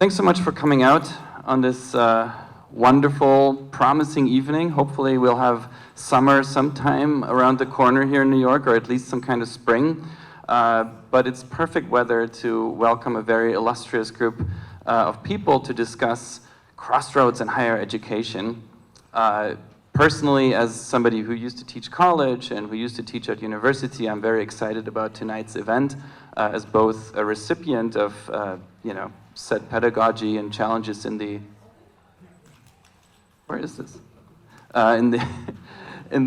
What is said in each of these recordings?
Thanks so much for coming out on this wonderful, promising evening. Hopefully we'll have summer sometime around the corner here in New York, or at least some kind of spring. But it's perfect weather to welcome a very illustrious group of people to discuss Crossroads and higher education. Personally, as somebody who used to teach college and who used to teach at university, I'm very excited about tonight's event as both a recipient of, said pedagogy and challenges in the, where is this? In the in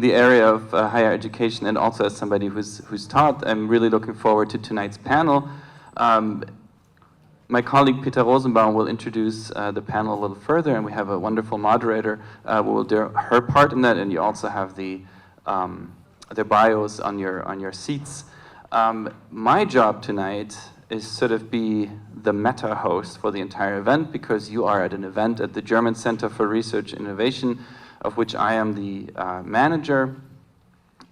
the area of higher education, and also as somebody who's taught. I'm really looking forward to tonight's panel. My colleague Peter Rosenbaum will introduce the panel a little further, and we have a wonderful moderator who will do her part in that, and you also have their bios on your seats. My job tonight is sort of be the meta host for the entire event, because you are at an event at the German Center for Research and Innovation, of which I am the manager,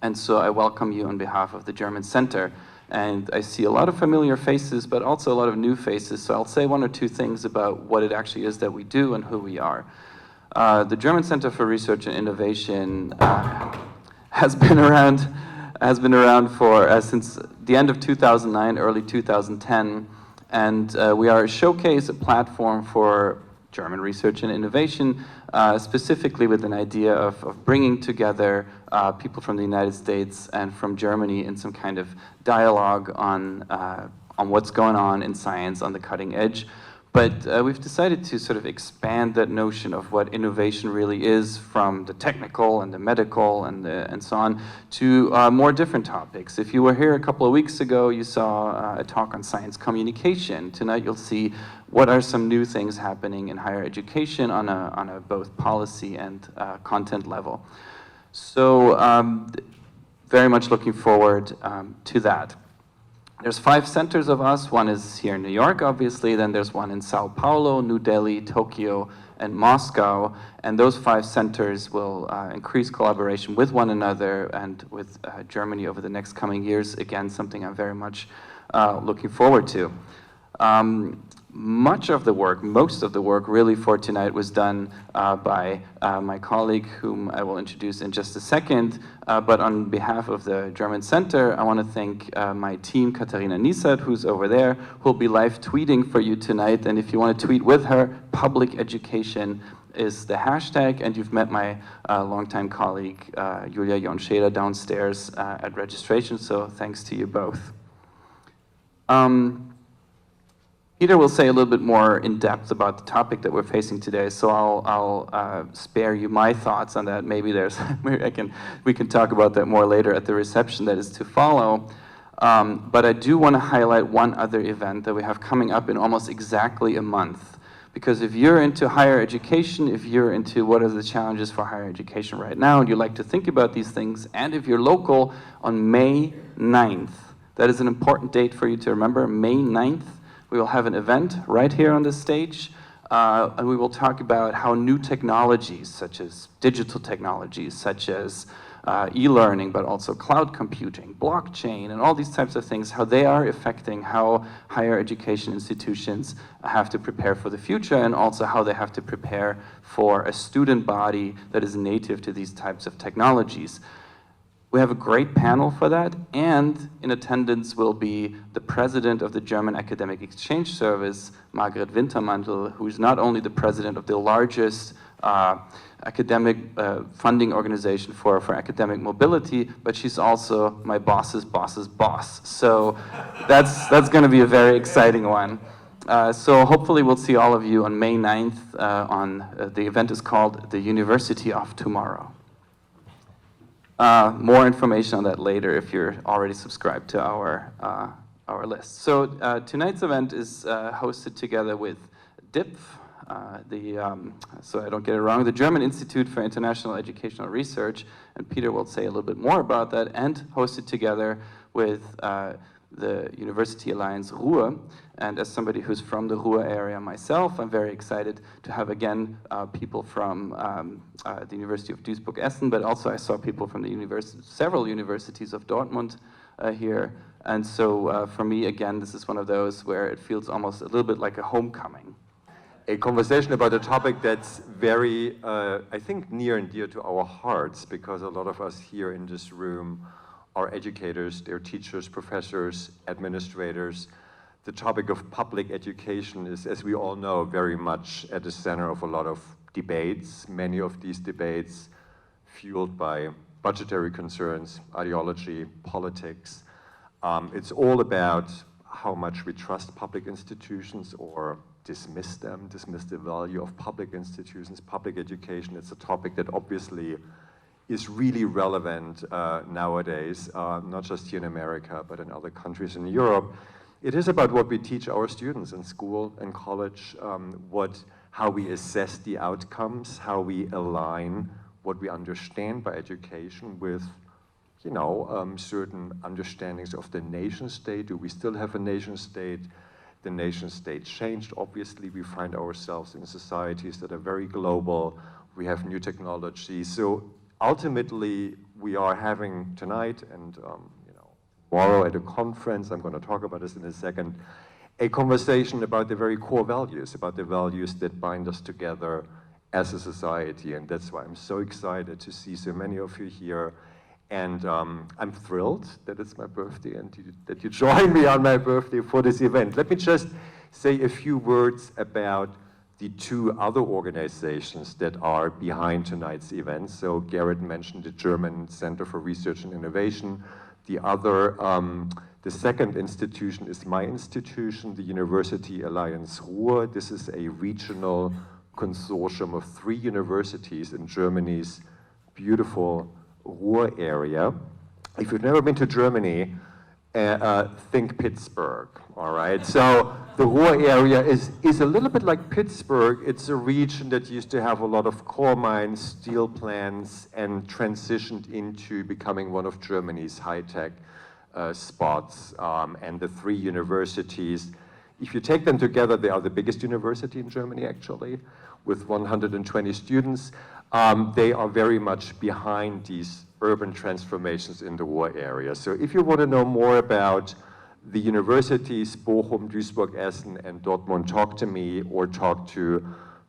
and so I welcome you on behalf of the German Center. And I see a lot of familiar faces, but also a lot of new faces, so I'll say one or two things about what it actually is that we do and who we are. The German Center for Research and Innovation has been around for since the end of 2009, early 2010, and we are a showcase, a platform for German research and innovation, specifically with an idea of bringing together people from the United States and from Germany in some kind of dialogue on what's going on in science on the cutting edge. But we've decided to sort of expand that notion of what innovation really is from the technical and the medical and so on to more different topics. If you were here a couple of weeks ago, you saw a talk on science communication. Tonight you'll see what are some new things happening in higher education on a both policy and content level. So very much looking forward to that. There's 5 centers of us. One is here in New York, obviously. Then there's one in Sao Paulo, New Delhi, Tokyo, and Moscow. And those 5 centers will increase collaboration with one another and with Germany over the next coming years. Again, something I'm very much looking forward to. Much of the work, most of the work really for tonight was done by my colleague, whom I will introduce in just a second. But on behalf of the German Center, I want to thank my team, Katharina Niesert, who's over there, who'll be live tweeting for you tonight. And if you want to tweet with her, public education is the hashtag. And you've met my longtime colleague, Julia Jonscheder, downstairs at registration. So thanks to you both. Peter will say a little bit more in depth about the topic that we're facing today, so I'll spare you my thoughts on that. Maybe we can talk about that more later at the reception that is to follow. But I do want to highlight one other event that we have coming up in almost exactly a month. Because if you're into higher education, if you're into what are the challenges for higher education right now, and you like to think about these things, and if you're local, on May 9th, that is an important date for you to remember, May 9th, we will have an event right here on the stage, and we will talk about how new technologies, such as digital technologies, such as e-learning, but also cloud computing, blockchain, and all these types of things, how they are affecting how higher education institutions have to prepare for the future, and also how they have to prepare for a student body that is native to these types of technologies. We have a great panel for that, and in attendance will be the president of the German Academic Exchange Service, Margret Wintermantel, who is not only the president of the largest academic funding organization for academic mobility, but she's also my boss's boss's boss. So that's going to be a very exciting one. So hopefully we'll see all of you on May 9th. The event is called The University of Tomorrow. More information on that later if you're already subscribed to our list. So tonight's event is hosted together with DIPF, so I don't get it wrong, the German Institute for International Educational Research, and Peter will say a little bit more about that, and hosted together with the University Alliance Ruhr. And as somebody who's from the Ruhr area myself, I'm very excited to have again people from the University of Duisburg-Essen, but also I saw people from the several universities of Dortmund here. And so for me, again, this is one of those where it feels almost a little bit like a homecoming. A conversation about a topic that's very, I think, near and dear to our hearts, because a lot of us here in this room are educators, they're teachers, professors, administrators. The topic of public education is, as we all know, very much at the center of a lot of debates, many of these debates fueled by budgetary concerns, ideology, politics. It's all about how much we trust public institutions or dismiss them, dismiss the value of public institutions, public education. It's a topic that obviously is really relevant nowadays, not just here in America, but in other countries in Europe. It is about what we teach our students in school and college, how we assess the outcomes, how we align what we understand by education with, certain understandings of the nation state. Do we still have a nation state? The nation state changed. Obviously, we find ourselves in societies that are very global. We have new technology. So ultimately, we are having tonight and tomorrow at a conference, I'm going to talk about this in a second, a conversation about the very core values, about the values that bind us together as a society. And that's why I'm so excited to see so many of you here. And I'm thrilled that it's my birthday and that you join me on my birthday for this event. Let me just say a few words about the two other organizations that are behind tonight's event. So Gerrit mentioned the German Center for Research and Innovation. The second institution is my institution, the University Alliance Ruhr. This is a regional consortium of 3 universities in Germany's beautiful Ruhr area. If you've never been to Germany, think Pittsburgh, all right? So the Ruhr area is a little bit like Pittsburgh. It's a region that used to have a lot of coal mines, steel plants, and transitioned into becoming one of Germany's high-tech spots. And the 3 universities, if you take them together, they are the biggest university in Germany, actually, with 120 students. They are very much behind these urban transformations in the Ruhr area. So if you want to know more about the universities, Bochum, Duisburg, Essen, and Dortmund, talk to me or talk to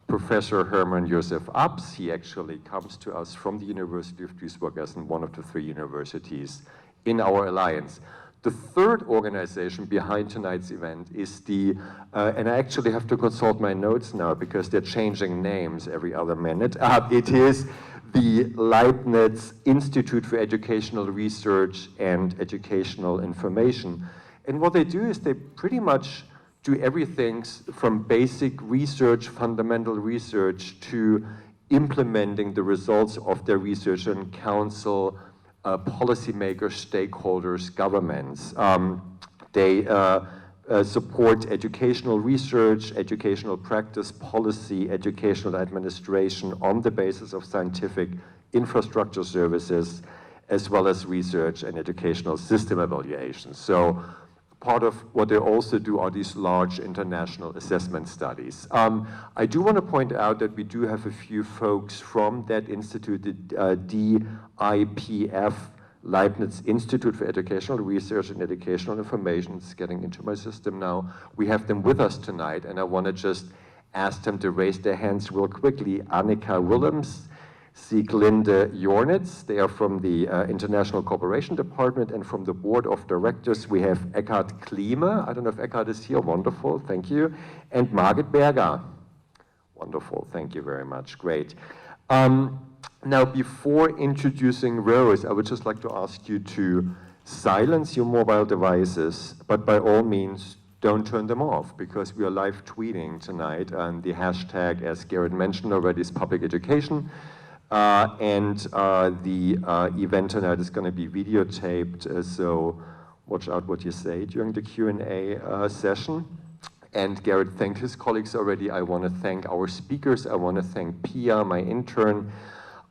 Professor Hermann Josef Abs. He actually comes to us from the University of Duisburg, Essen, one of the 3 universities in our alliance. The third organization behind tonight's event is and I actually have to consult my notes now because they're changing names every other minute. It is the Leibniz Institute for Educational Research and Educational Information. And what they do is they pretty much do everything from basic research, fundamental research, to implementing the results of their research and counsel policymakers, stakeholders, governments. They support educational research, educational practice, policy, educational administration on the basis of scientific infrastructure services, as well as research and educational system evaluation. So part of what they also do are these large international assessment studies. I do want to point out that we do have a few folks from that institute, the DIPF, Leibniz Institute for Educational Research and Educational Information. It's getting into my system now. We have them with us tonight, and I want to just ask them to raise their hands real quickly. Annika Willems, Sieglinde Jornitz, they are from the International Cooperation Department, and from the Board of Directors we have Eckhard Klima. I don't know if Eckhard is here, wonderful, thank you. And Margit Berger, wonderful, thank you very much, great. Now, before introducing Rose, I would just like to ask you to silence your mobile devices, but by all means, don't turn them off, because we are live tweeting tonight, and the hashtag, as Gerrit mentioned already, is public education. The event tonight is going to be videotaped, so watch out what you say during the Q&A session. And Gerrit thanked his colleagues already. I want to thank our speakers. I want to thank Pia, my intern.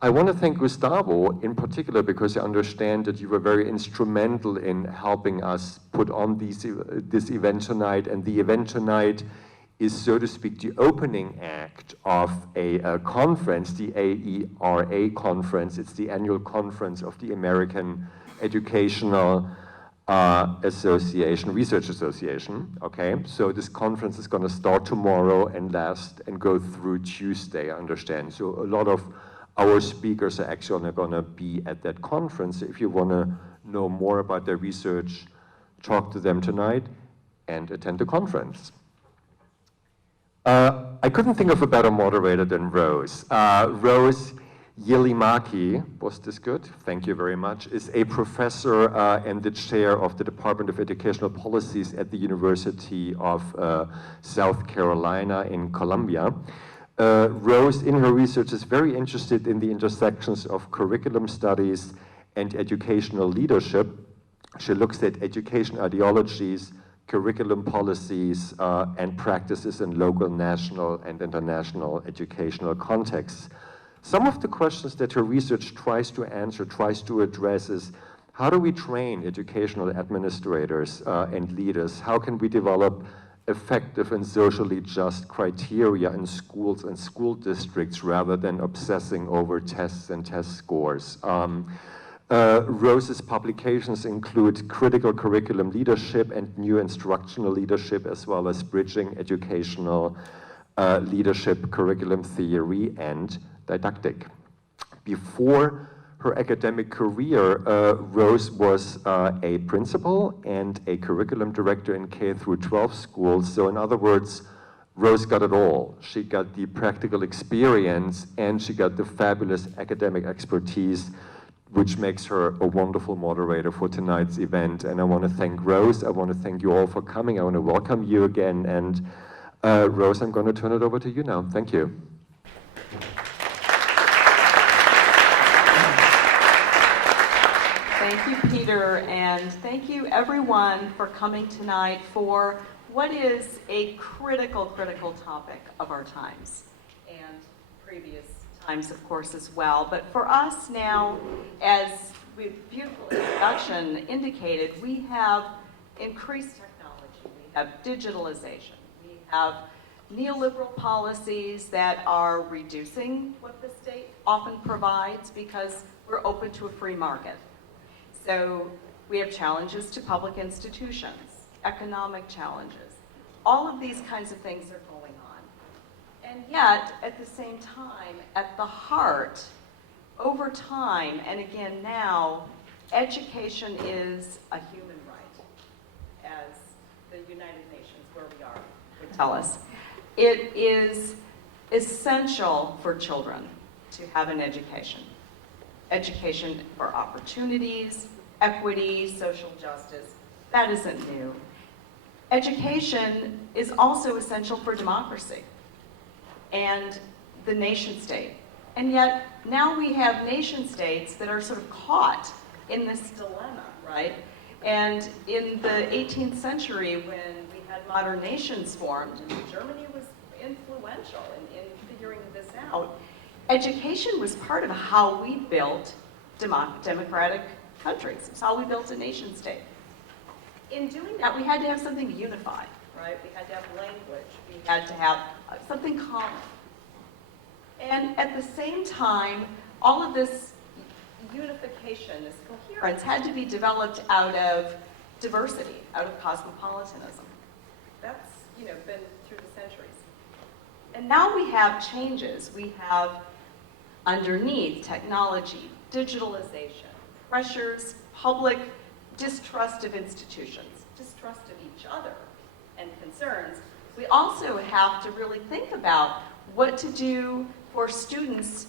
I want to thank Gustavo in particular, because I understand that you were very instrumental in helping us put on this event tonight. And the event tonight is, so to speak, the opening act of a conference, the AERA conference. It's the annual conference of the American Educational Association, Research Association, okay? So this conference is gonna start tomorrow and last and go through Tuesday, I understand. So a lot of our speakers are actually gonna be at that conference. If you wanna know more about their research, talk to them tonight and attend the conference. I couldn't think of a better moderator than Rose. Rose Yelimaki, was this good? Thank you very much, is a professor and the chair of the Department of Educational Policies at the University of South Carolina in Columbia. Rose, in her research, is very interested in the intersections of curriculum studies and educational leadership. She looks at education ideologies, curriculum policies, and practices in local, national, and international educational contexts. Some of the questions that her research tries to answer, tries to address is, how do we train educational administrators and leaders? How can we develop effective and socially just criteria in schools and school districts rather than obsessing over tests and test scores? Rose's publications include critical curriculum leadership and new instructional leadership, as well as bridging educational leadership, curriculum theory, and didactic. Before her academic career, Rose was a principal and a curriculum director in K-12 schools. So in other words, Rose got it all. She got the practical experience and she got the fabulous academic expertise, which makes her a wonderful moderator for tonight's event. And I want to thank Rose. I want to thank you all for coming. I want to welcome you again. And Rose, I'm going to turn it over to you now. Thank you. Thank you, Peter, and thank you everyone for coming tonight for what is a critical topic of our times and previous times, of course, as well. But for us now, as the beautiful introduction indicated, we have increased technology, we have digitalization, we have neoliberal policies that are reducing what the state often provides because we're open to a free market. So we have challenges to public institutions, economic challenges. All of these kinds of things are going on. And yet, at the same time, at the heart, over time, and again now, education is a human right, as the United Nations, where we are, would tell us. It is essential for children to have an education. Education for opportunities, equity, social justice. That isn't new. Education is also essential for democracy and the nation state. And yet, now we have nation states that are sort of caught in this dilemma, right? And in the 18th century, when we had modern nations formed, and Germany was influential in figuring this out, education was part of how we built democratic countries. It's how we built a nation state. In doing that, we had to have something to unify, right? We had to have language. We had to have something common. And at the same time, all of this unification, this coherence, had to be developed out of diversity, out of cosmopolitanism. That's, been through the centuries. And now we have changes. We have underneath technology, digitalization, pressures, public distrust of institutions, distrust of each other, and concerns. We also have to really think about what to do for students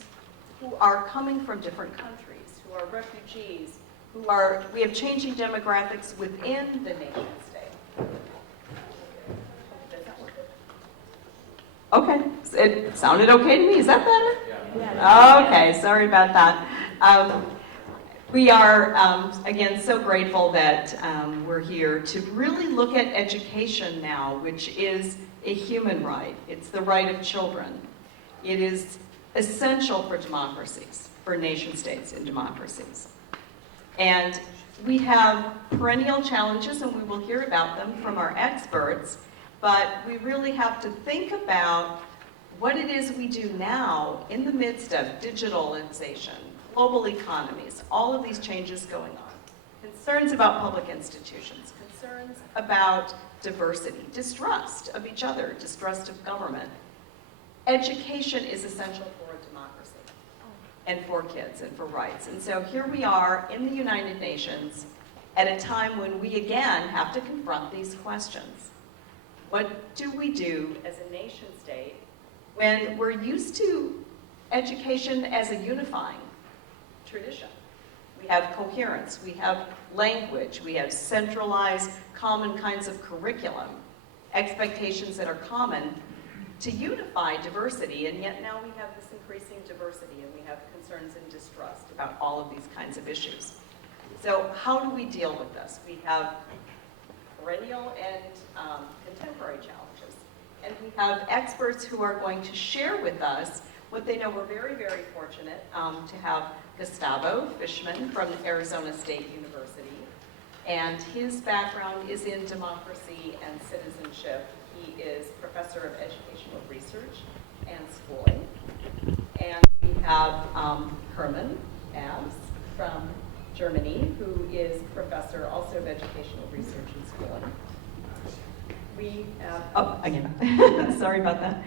who are coming from different countries, who are refugees, we have changing demographics within the nation state. Okay, it sounded okay to me. Is that better? Yeah. Okay, sorry about that. We are, again, so grateful that we're here to really look at education now, which is a human right. It's the right of children. It is essential for democracies, for nation states and democracies. And we have perennial challenges, and we will hear about them from our experts, but we really have to think about what it is we do now in the midst of digitalization, global economies, all of these changes going on. concerns about public institutions, concerns about diversity, distrust of each other, distrust of government. Education is essential for a democracy and for kids and for rights. And so here we are in the United Nations at a time when we again have to confront these questions. What do we do as a nation state when we're used to education as a unifying tradition? We have coherence, we have language, we have centralized common kinds of curriculum, expectations that are common to unify diversity, and yet now we have this increasing diversity and we have concerns and distrust about all of these kinds of issues. So how do we deal with this? We have perennial and contemporary challenges, and we have experts who are going to share with us what they know. We're very, very fortunate to have Gustavo Fishman from Arizona State University, and his background is in democracy and citizenship. He is professor of educational research and schooling. And we have Hermann Abs from Germany, who is professor also of educational research and schooling. We have, sorry about that.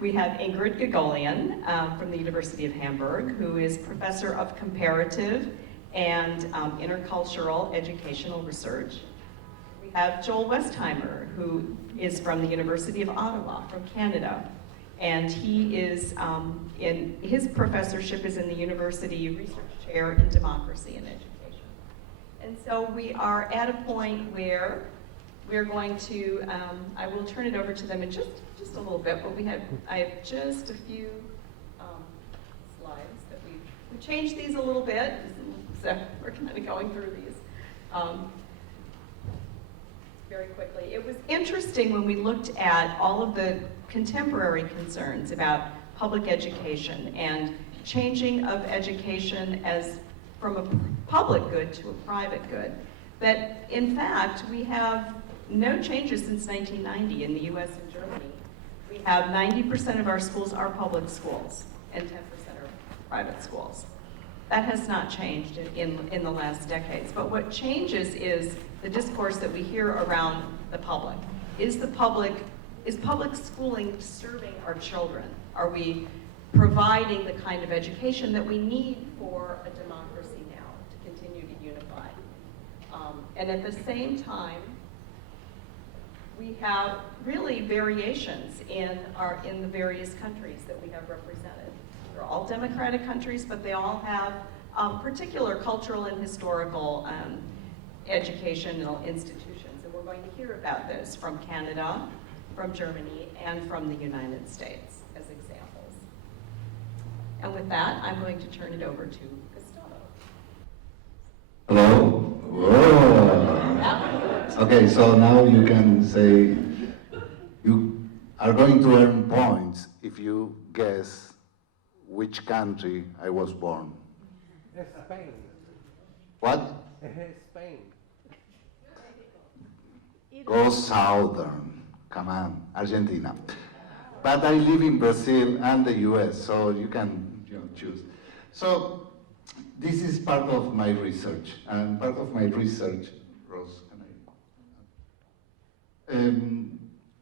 We have Ingrid Gagolian from the University of Hamburg, who is professor of comparative and intercultural educational research. We have Joel Westheimer, who is from the University of Ottawa, from Canada. And he is, in his professorship is in the University Research Chair in Democracy and Education. And so we are at a point where we're going to, I will turn it over to them in just a little bit, but I have just a few slides that we changed these a little bit, so we're kind of going through these very quickly. It was interesting when we looked at all of the contemporary concerns about public education and changing of education as from a public good to a private good, that in fact we have no changes since 1990 in the US and Germany. We have 90% of our schools are public schools and 10% are private schools. That has not changed in the last decades. But what changes is the discourse that we hear around the public. Is public schooling serving our children? Are we providing the kind of education that we need for a democracy now to continue to unify? And at the same time, we have really variations in the various countries that we have represented. They're all democratic countries, but they all have particular cultural and historical educational institutions. And we're going to hear about this from Canada, from Germany, and from the United States as examples. And with that, I'm going to turn it over to Gustavo. Hello? Whoa. Okay, so now you can say you are going to earn points if you guess which country I was born. Spain. What? Spain. Go southern. Come on, Argentina. But I live in Brazil and the US, so you can choose. So this is part of my research, and part of my research, Rose,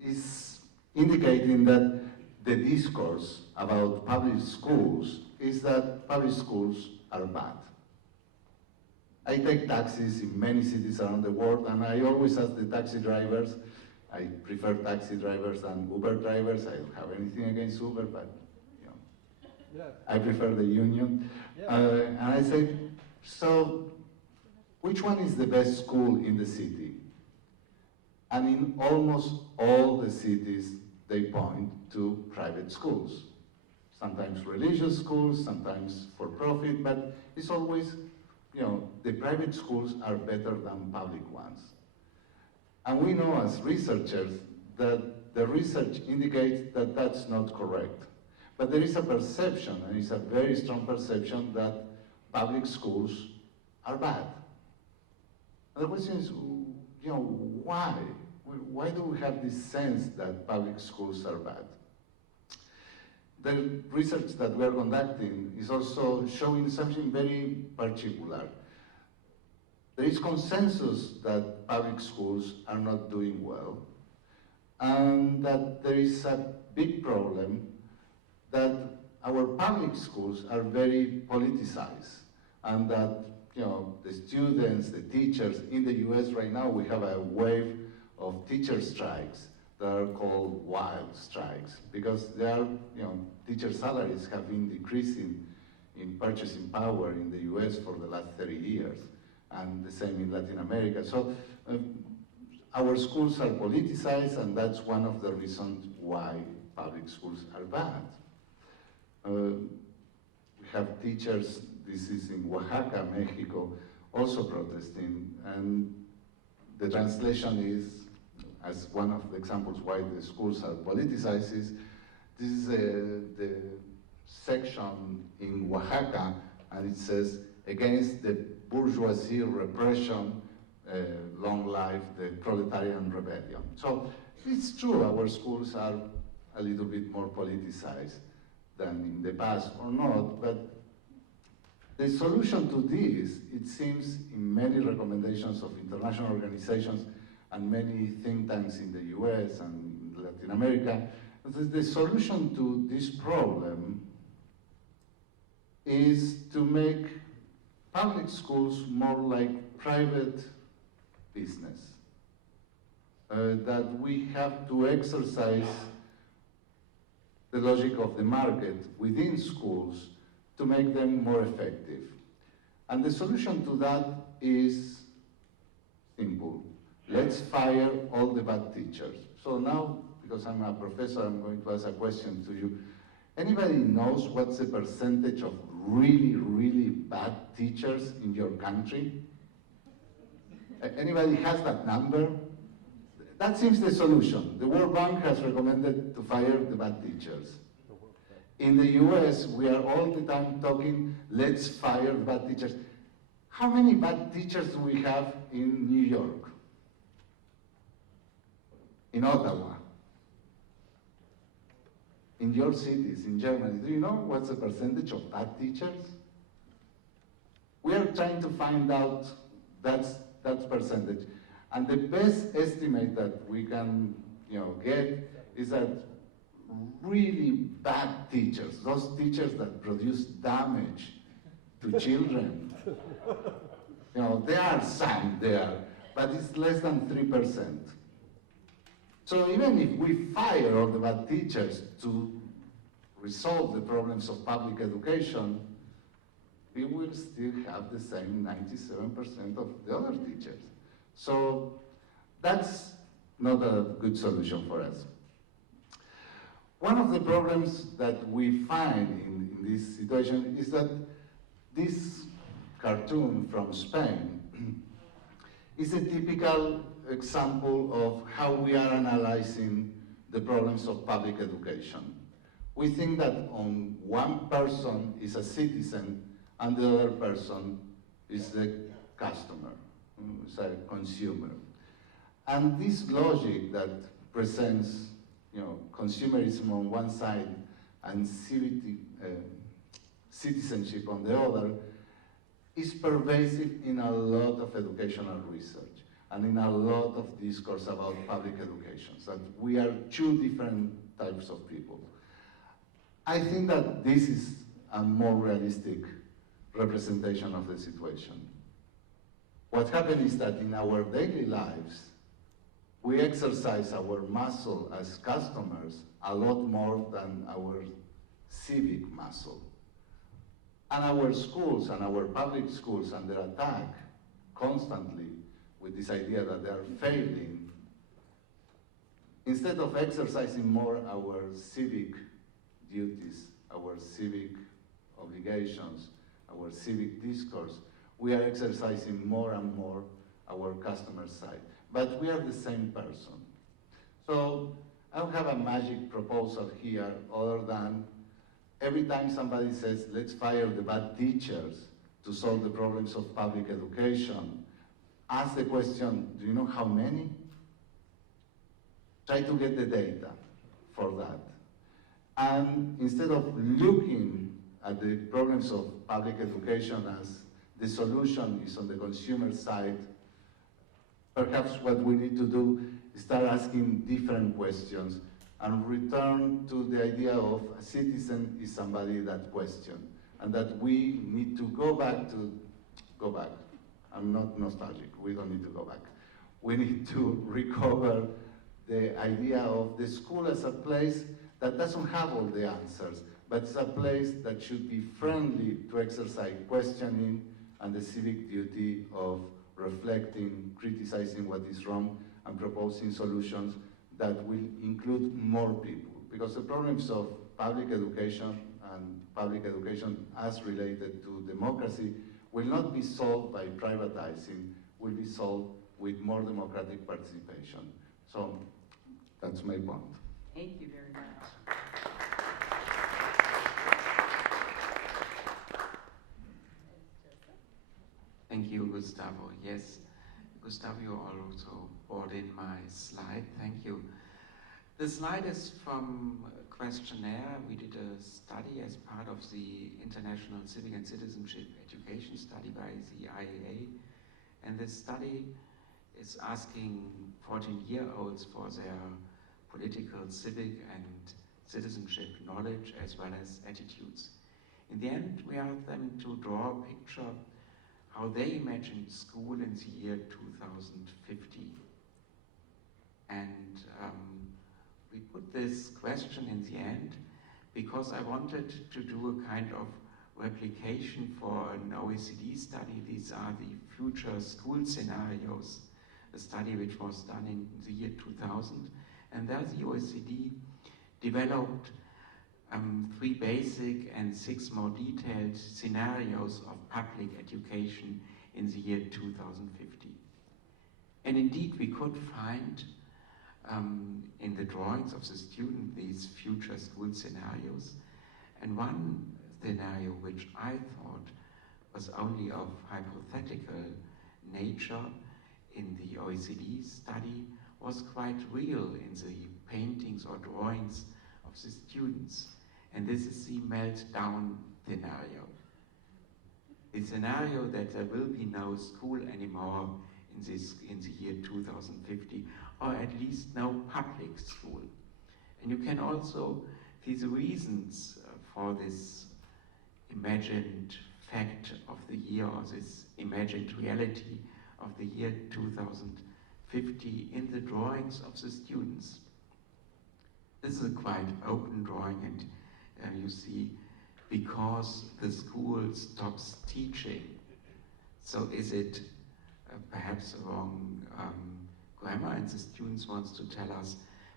is indicating that the discourse about public schools is that public schools are bad. I take taxis in many cities around the world, and I always ask the taxi drivers, I prefer taxi drivers than Uber drivers. I don't have anything against Uber, but Yeah. I prefer the union. Yeah. And I say, so which one is the best school in the city? And in almost all the cities, they point to private schools. Sometimes religious schools, sometimes for profit, but it's always, the private schools are better than public ones. And we know as researchers that the research indicates that that's not correct. But there is a perception, and it's a very strong perception, that public schools are bad. And the question is, why? Why do we have this sense that public schools are bad? The research that we are conducting is also showing something very particular. there is consensus that public schools are not doing well, and that there is a big problem that our public schools are very politicized, and that the students, the teachers, in the US right now we have a wave of teacher strikes that are called wild strikes, because teacher salaries have been decreasing in purchasing power in the US for the last 30 years, and the same in Latin America. So our schools are politicized, and that's one of the reasons why public schools are bad. We have teachers, this is in Oaxaca, Mexico, also protesting, and the translation is, as one of the examples why the schools are politicized, is this is the section in Oaxaca, and it says, against the bourgeoisie repression, long life the proletarian rebellion. So it's true, our schools are a little bit more politicized than in the past, or not, but the solution to this, it seems in many recommendations of international organizations and many think tanks in the US and Latin America, the solution to this problem is to make public schools more like private business. That we have to exercise the logic of the market within schools to make them more effective. And the solution to that is simple. Let's fire all the bad teachers. So now, because I'm a professor, I'm going to ask a question to you. Anybody knows what's the percentage of really, really bad teachers in your country? Anybody has that number? That seems the solution. The World Bank has recommended to fire the bad teachers. In the US, we are all the time talking, let's fire bad teachers. How many bad teachers do we have in New York? In Ottawa? In your cities, in Germany, do you know what's the percentage of bad teachers? We are trying to find out that percentage. And the best estimate that we can get is that really bad teachers, those teachers that produce damage to children, there are some there, but it's less than 3%. So even if we fire all the bad teachers to resolve the problems of public education, we will still have the same 97% of the other teachers. So that's not a good solution for us. One of the problems that we find in this situation is that this cartoon from Spain is a typical example of how we are analyzing the problems of public education. We think that one person is a citizen and the other person is the customer, is a consumer. And this logic that presents consumerism on one side and citizenship on the other is pervasive in a lot of educational research and in a lot of discourse about public education, that we are two different types of people. I think that this is a more realistic representation of the situation. What happens is that in our daily lives, we exercise our muscle as customers a lot more than our civic muscle. And our schools and our public schools under attack constantly with this idea that they are failing, instead of exercising more our civic duties, our civic obligations, our civic discourse, we are exercising more and more our customer side. But we are the same person. So I don't have a magic proposal here other than every time somebody says, let's fire the bad teachers to solve the problems of public education, ask the question, do you know how many? Try to get the data for that. And instead of looking at the problems of public education as the solution is on the consumer side, perhaps what we need to do is start asking different questions and return to the idea of a citizen is somebody that questions, and that we need to go back. I'm not nostalgic, we don't need to go back. We need to recover the idea of the school as a place that doesn't have all the answers, but it's a place that should be friendly to exercise questioning and the civic duty of reflecting, criticizing what is wrong, and proposing solutions that will include more people. Because the problems of public education and public education as related to democracy will not be solved by privatizing, will be solved with more democratic participation. So that's my point. Thank you very much. Thank you, Gustavo. Yes, Gustavo, you also brought in my slide. Thank you. The slide is from a questionnaire. We did a study as part of the International Civic and Citizenship Education Study by the IAA. And this study is asking 14-year-olds for their political, civic, and citizenship knowledge as well as attitudes. In the end, we asked them to draw a picture how they imagined school in the year 2050. And we put this question in the end because I wanted to do a kind of replication for an OECD study. These are the future school scenarios, a study which was done in the year 2000. And there the OECD developed 3 basic and 6 more detailed scenarios of public education in the year 2050. And indeed, we could find in the drawings of the student these future school scenarios. And one scenario which I thought was only of hypothetical nature in the OECD study was quite real in the paintings or drawings of the students. And this is the meltdown scenario. The scenario that there will be no school anymore in the year 2050, or at least no public school. And you can also see the reasons for this imagined fact of the year, or this imagined reality of the year 2050 in the drawings of the students. This is a quite open drawing, and you see, because the school stops teaching. So is it perhaps a wrong grammar, and the students wants to tell us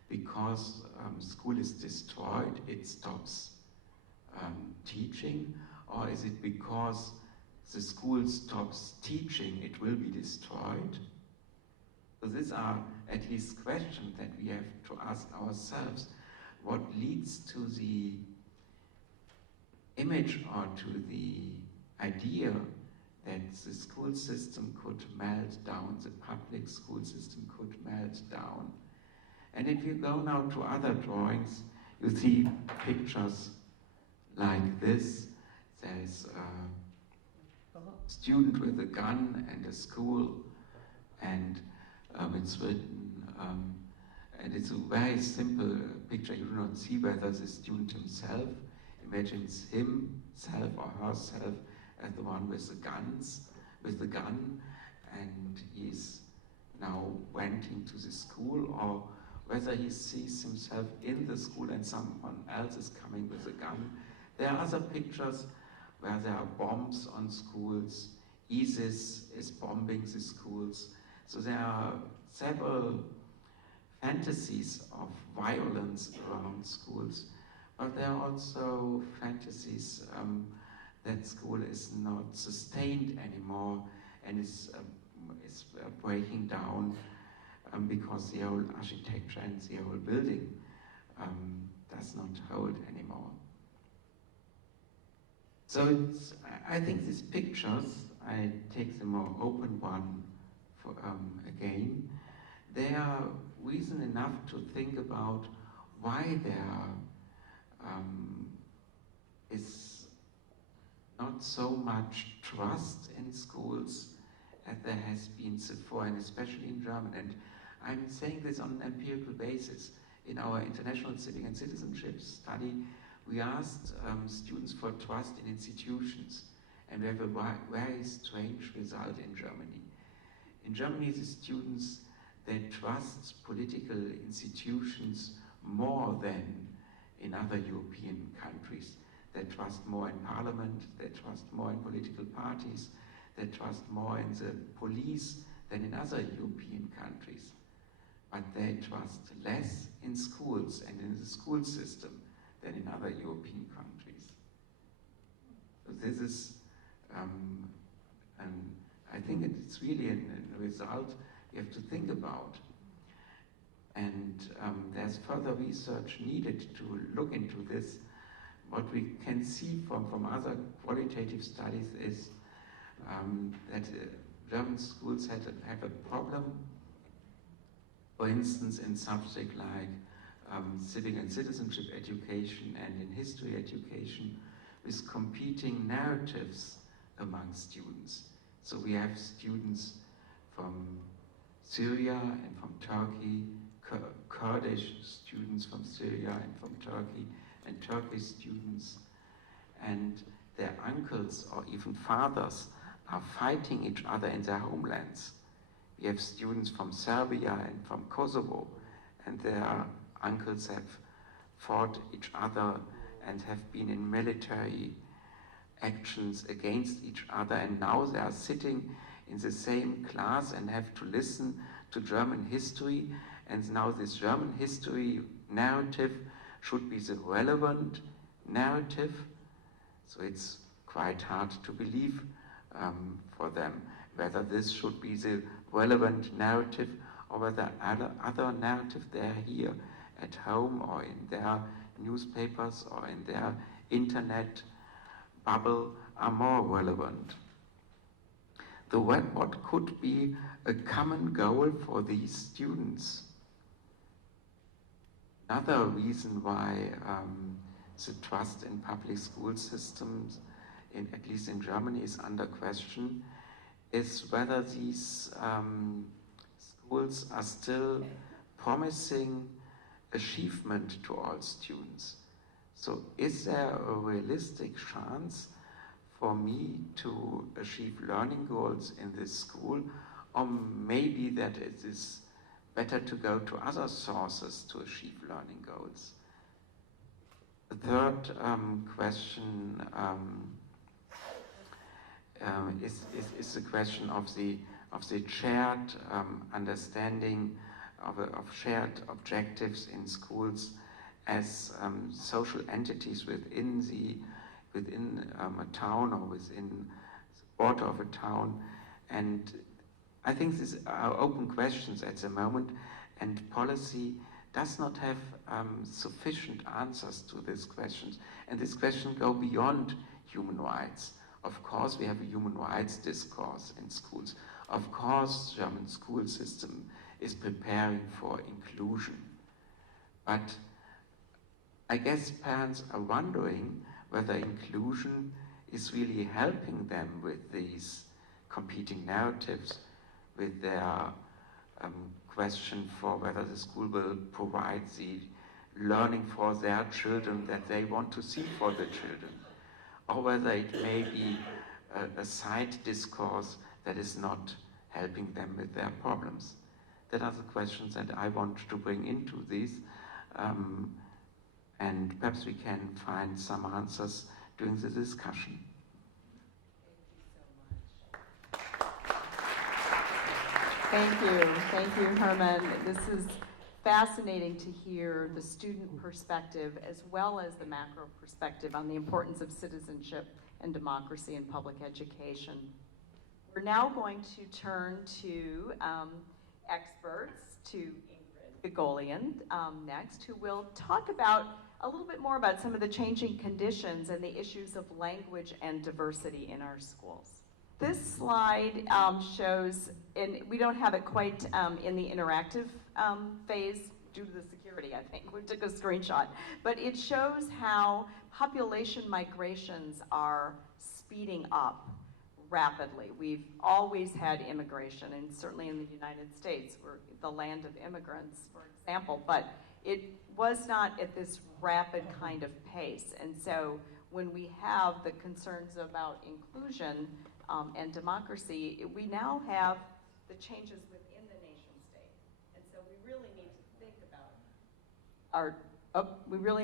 because school is destroyed, it stops teaching, or is it because the school stops teaching, it will be destroyed? So these are at least questions that we have to ask ourselves. What leads to the image or to the idea that the school system could melt down, the public school system could melt down? And if you go now to other drawings, you see pictures like this. There's a student with a gun and a school, and it's written, and it's a very simple picture. You do not see whether the student himself imagines himself or herself as the one with the gun, and he's now went into the school, or whether he sees himself in the school and someone else is coming with a gun. There are other pictures where there are bombs on schools. ISIS is bombing the schools. So there are several fantasies of violence around schools, but there are also fantasies that school is not sustained anymore and is breaking down because the whole architecture and the whole building does not hold anymore. So I think these pictures, I take the more open one for, again, they are reason enough to think about why there is not so much trust in schools as there has been before, and especially in German. And I'm saying this on an empirical basis. In our international civic and citizenship study, we asked students for trust in institutions, and we have a very strange result in Germany. In Germany, the students, they trust political institutions more than in other European countries. They trust more in parliament, they trust more in political parties, they trust more in the police than in other European countries. But they trust less in schools and in the school system than in other European countries. So this is, and I think it's really a result you have to think about. And there's further research needed to look into this. What we can see from other qualitative studies is that German schools have a problem, for instance, in subjects like civic and citizenship education and in history education, with competing narratives among students. So we have students from Syria and from Turkey, Kurdish students from Syria and from Turkey, and Turkish students, and their uncles or even fathers are fighting each other in their homelands. We have students from Serbia and from Kosovo, and their uncles have fought each other and have been in military actions against each other, and now they are sitting in the same class and have to listen to German history, and now this German history narrative should be the relevant narrative. So it's quite hard to believe for them whether this should be the relevant narrative or whether other narrative they hear at home or in their newspapers or in their internet bubble are more relevant. What could be a common goal for these students? Another reason why the trust in public school systems, at least in Germany, is under question, is whether these schools are still promising achievement to all students. So is there a realistic chance for me to achieve learning goals in this school, or maybe that it is better to go to other sources to achieve learning goals? The third question is the question of the shared understanding of shared objectives in schools as social entities within a town or within the border of a town. And I think these are open questions at the moment, and policy does not have sufficient answers to these questions. And these questions go beyond human rights. Of course, we have a human rights discourse in schools. Of course, the German school system is preparing for inclusion. But I guess parents are wondering whether inclusion is really helping them with these competing narratives, with their question for whether the school will provide the learning for their children that they want to see for the children, or whether it may be a side discourse that is not helping them with their problems. That are the questions that I want to bring into this, and perhaps we can find some answers during the discussion. Thank you, Herman. This is fascinating to hear the student perspective as well as the macro perspective on the importance of citizenship and democracy in public education. We're now going to turn to experts, to Ingrid Gregolian next, who will talk about a little bit more about some of the changing conditions and the issues of language and diversity in our schools. This slide shows, and we don't have it quite in the interactive phase due to the security, I think. We took a screenshot. But it shows how population migrations are speeding up rapidly. We've always had immigration, and certainly in the United States, we're the land of immigrants, for example, but it was not at this rapid kind of pace. And so when we have the concerns about inclusion and democracy, we now have the changes within the nation state. And so we really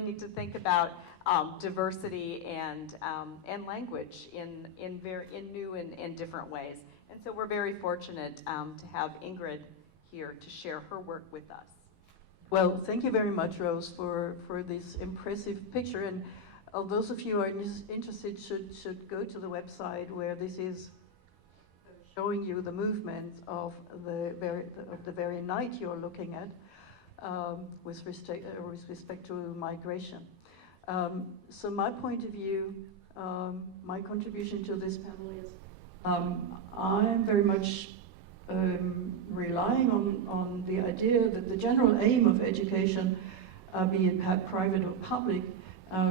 need to think about diversity and language in new and different ways. And so we're very fortunate to have Ingrid here to share her work with us. Well, thank you very much, Rose, for this impressive picture. And those of you who are interested should go to the website where this is showing you the movement of the very night you're looking at with respect to migration. So my point of view, my contribution to this panel is I'm very much relying on the idea that the general aim of education, be it private or public,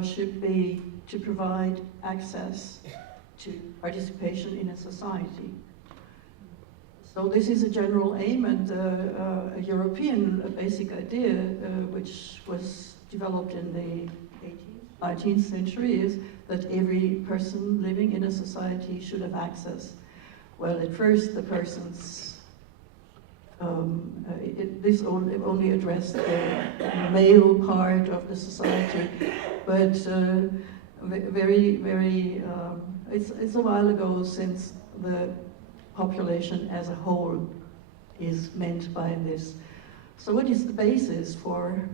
should be to provide access to participation in a society. So this is a general aim, and a European basic idea which was developed in the 19th century is that every person living in a society should have access. Well, at first the persons, this only addressed the male part of the society, but it's a while ago since the population as a whole is meant by this. So what is the basis for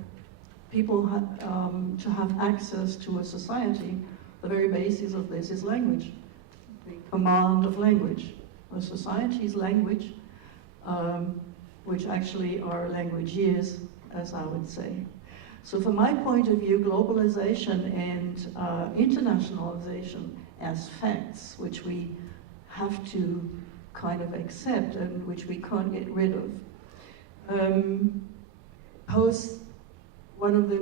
people to have access to a society? The very basis of this is language, the command of language. A society's language, which actually are languages, as I would say. So from my point of view, globalization and internationalization as facts, which we have to kind of accept and which we can't get rid of, pose one of the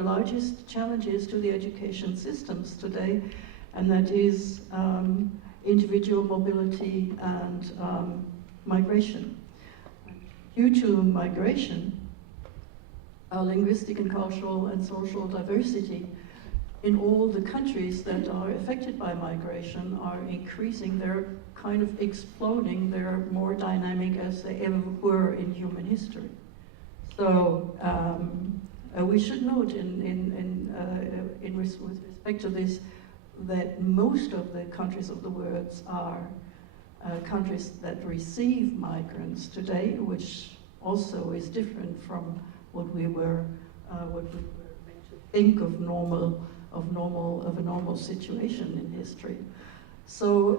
largest challenges to the education systems today, and that is individual mobility and migration. Due to migration, linguistic and cultural and social diversity in all the countries that are affected by migration are increasing. They're kind of exploding. They're more dynamic as they ever were in human history. So we should note with respect to this that most of the countries of the world are countries that receive migrants today, which also is different from what we were meant to think of a normal situation in history. So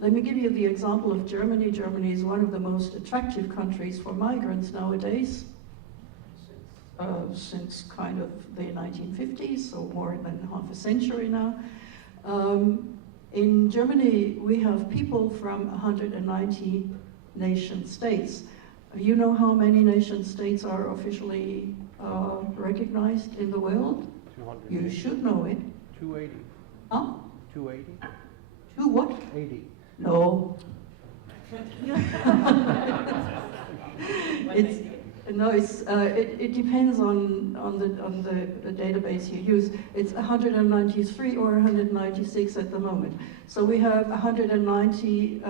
let me give you the example of Germany. Germany is one of the most attractive countries for migrants nowadays, since kind of the 1950s, so more than half a century now. In Germany, we have people from 190 nation states. You know how many nation states are officially recognized in the world? 200. You should know it. 280. Huh? 280. Two what? 80. No. It depends on the database you use. It's 193 or 196 at the moment. So we have 190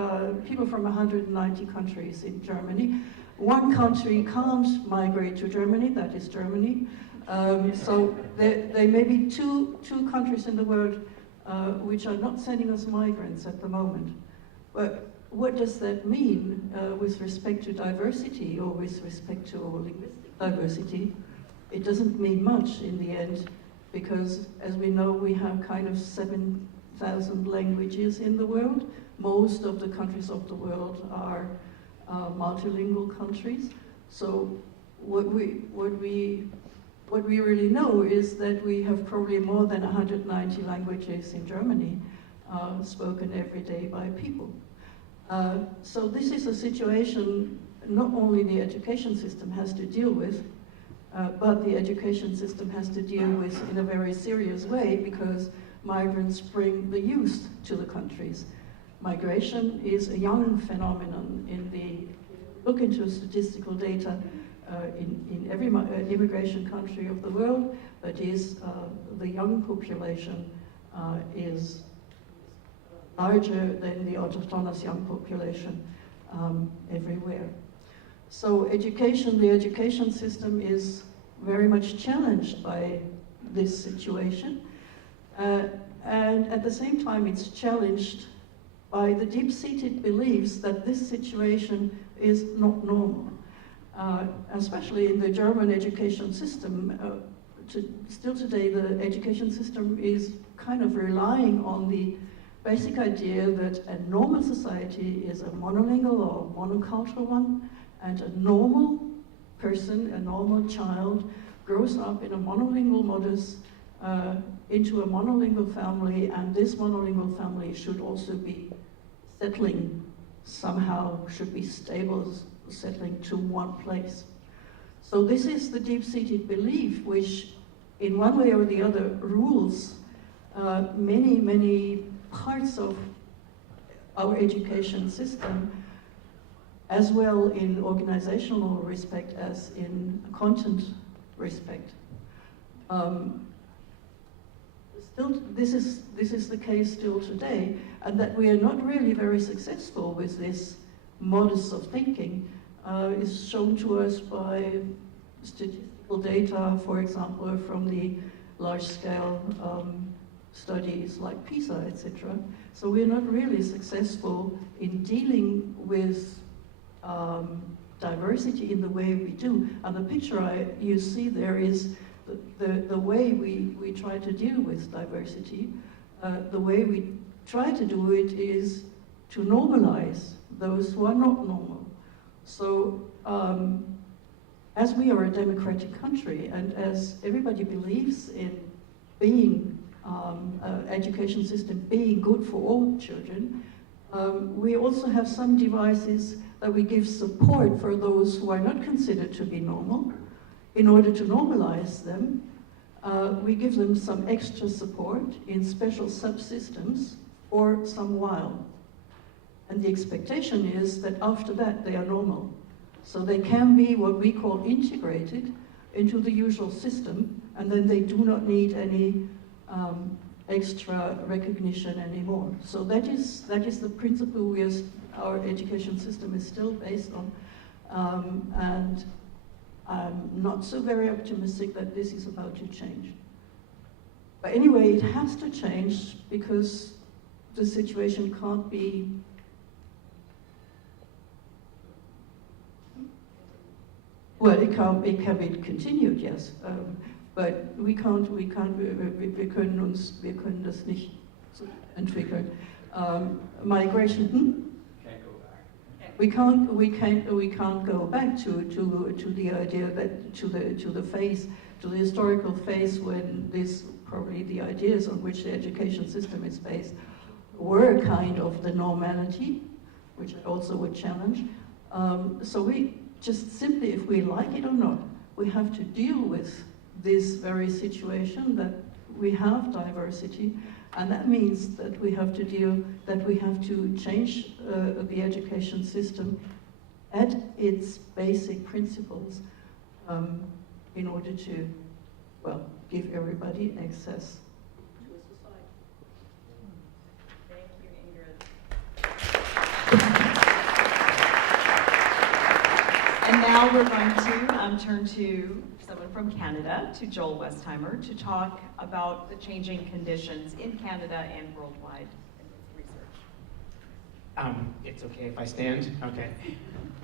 people from 190 countries in Germany. One country can't migrate to Germany, that is Germany. So there may be two countries in the world which are not sending us migrants at the moment. But what does that mean with respect to diversity or with respect to linguistic diversity? It doesn't mean much in the end, because as we know, we have kind of 7,000 languages in the world. Most of the countries of the world are multilingual countries. So what we really know is that we have probably more than 190 languages in Germany spoken every day by people. So this is a situation not only the education system has to deal with, but the education system has to deal with in a very serious way, because migrants bring the youth to the countries. Migration is a young phenomenon. Look into statistical data in every immigration country of the world, that is, the young population is larger than the autochthonous young population everywhere. So the education system is very much challenged by this situation. And at the same time, it's challenged by the deep-seated beliefs that this situation is not normal. Especially in the German education system, still today the education system is kind of relying on the basic idea that a normal society is a monolingual or monocultural one, and a normal person, a normal child, grows up in a monolingual modus into a monolingual family, and this monolingual family should also be settling somehow, should be stable, settling to one place. So this is the deep-seated belief which, in one way or the other, rules many parts of our education system, as well in organizational respect as in content respect. Still, this is the case still today, and that we are not really very successful with this modus of thinking is shown to us by statistical data, for example, from the large-scale studies like PISA, etc. So we're not really successful in dealing with diversity in the way we do. And the picture you see there is the way we try to deal with diversity. The way we try to do it is to normalize those who are not normal. So as we are a democratic country, and as everybody believes in being education system being good for all children, we also have some devices that we give support for those who are not considered to be normal. In order to normalize them, we give them some extra support in special subsystems for some while. And the expectation is that after that they are normal. So they can be what we call integrated into the usual system, and then they do not need any extra recognition anymore. So that is the principle our education system is still based on, and I'm not so very optimistic that this is about to change. But anyway, it has to change because the situation can't be it can be continued, yes, but we können das nicht entwickeln. Migration. We can't go back to the idea that to the historical phase when probably the ideas on which the education system is based were kind of the normality, which I also would challenge. So we just simply, if we like it or not, we have to deal with this very situation that we have diversity, and that means that we have to change the education system at its basic principles in order to, well, give everybody access to a society. Thank you, Ingrid. And now we're going to turn to someone from Canada, to Joel Westheimer, to talk about the changing conditions in Canada and worldwide in his research. It's okay if I stand? Okay.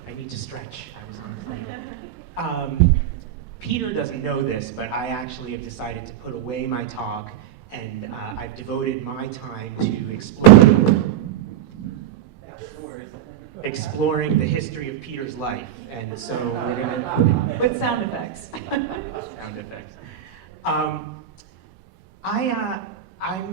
I need to stretch. I was on the plane. Peter doesn't know this, but I actually have decided to put away my talk, and I've devoted my time to exploring the history of Peter's life. And so we're gonna... With sound effects. Sound effects. I'm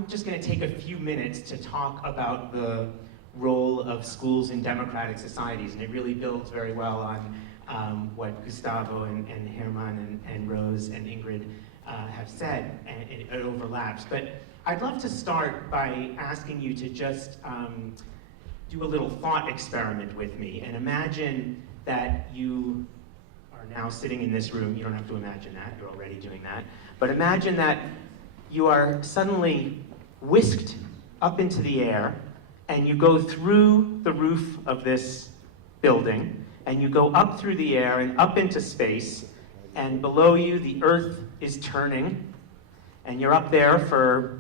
just gonna take a few minutes to talk about the role of schools in democratic societies, and it really builds very well on what Gustavo and Herman and Rose and Ingrid have said, and it overlaps. But I'd love to start by asking you to just do a little thought experiment with me and imagine that you are now sitting in this room. You don't have to imagine that, you're already doing that. But imagine that you are suddenly whisked up into the air and you go through the roof of this building and you go up through the air and up into space, and below you the earth is turning and you're up there for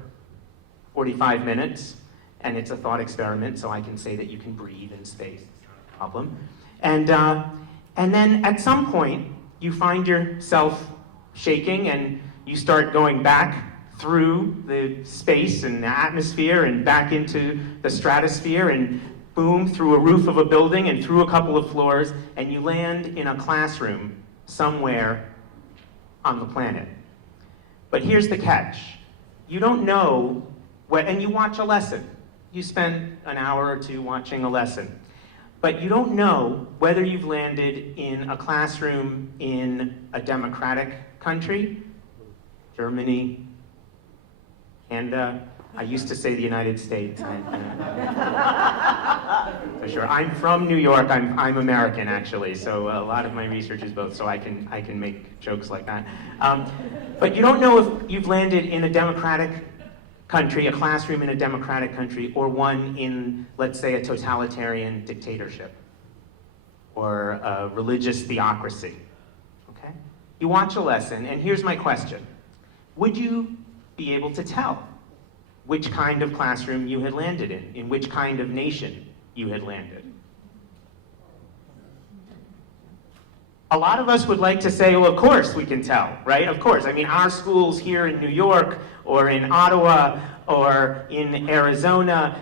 45 minutes, and it's a thought experiment, so I can say that you can breathe in space, it's not a problem. And then at some point, you find yourself shaking and you start going back through the space and the atmosphere and back into the stratosphere and boom, through a roof of a building and through a couple of floors, and you land in a classroom somewhere on the planet. But here's the catch. You don't know and you watch a lesson. You spend an hour or two watching a lesson. But you don't know whether you've landed in a classroom in a democratic country, Germany, Canada. I used to say the United States. For sure. I'm from New York. I'm American, actually, so a lot of my research is both, so I can make jokes like that. But you don't know if you've landed in a democratic country, a classroom in a democratic country, or one in, let's say, a totalitarian dictatorship or a religious theocracy. Okay? You watch a lesson, and here's my question. Would you be able to tell which kind of classroom you had landed in which kind of nation you had landed? A lot of us would like to say, well, of course we can tell, right? Of course. I mean, our schools here in New York or in Ottawa or in Arizona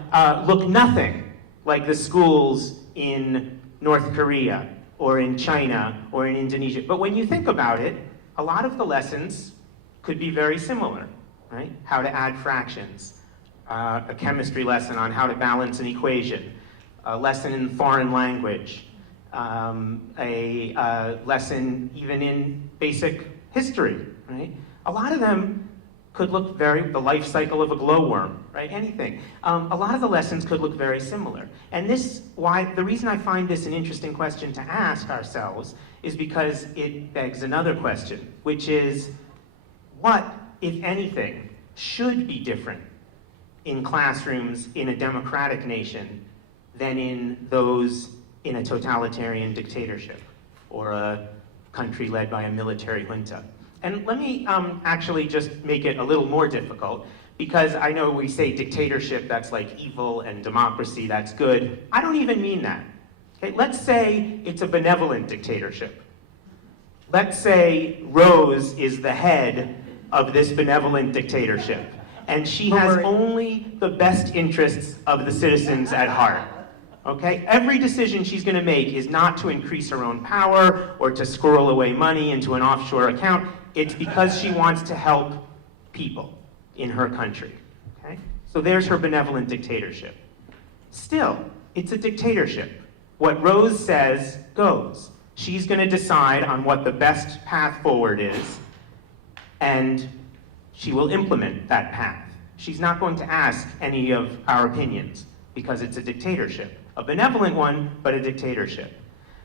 look nothing like the schools in North Korea or in China or in Indonesia. But when you think about it, a lot of the lessons could be very similar, right? How to add fractions, a chemistry lesson on how to balance an equation, a lesson in foreign language, a lesson even in basic history, right? A lot of them could look the life cycle of a glowworm, right? Anything. A lot of the lessons could look very similar. And the reason I find this an interesting question to ask ourselves is because it begs another question, which is, what, if anything, should be different in classrooms in a democratic nation than in those in a totalitarian dictatorship or a country led by a military junta? And let me actually just make it a little more difficult, because I know we say dictatorship, that's like evil, and democracy, that's good. I don't even mean that. Okay? Let's say it's a benevolent dictatorship. Let's say Rose is the head of this benevolent dictatorship, and she has only the best interests of the citizens at heart. Okay? Every decision she's going to make is not to increase her own power or to squirrel away money into an offshore account. It's because she wants to help people in her country. Okay? So there's her benevolent dictatorship. Still, it's a dictatorship. What Rose says goes. She's going to decide on what the best path forward is, and she will implement that path. She's not going to ask any of our opinions, because it's a dictatorship. A benevolent one, but a dictatorship.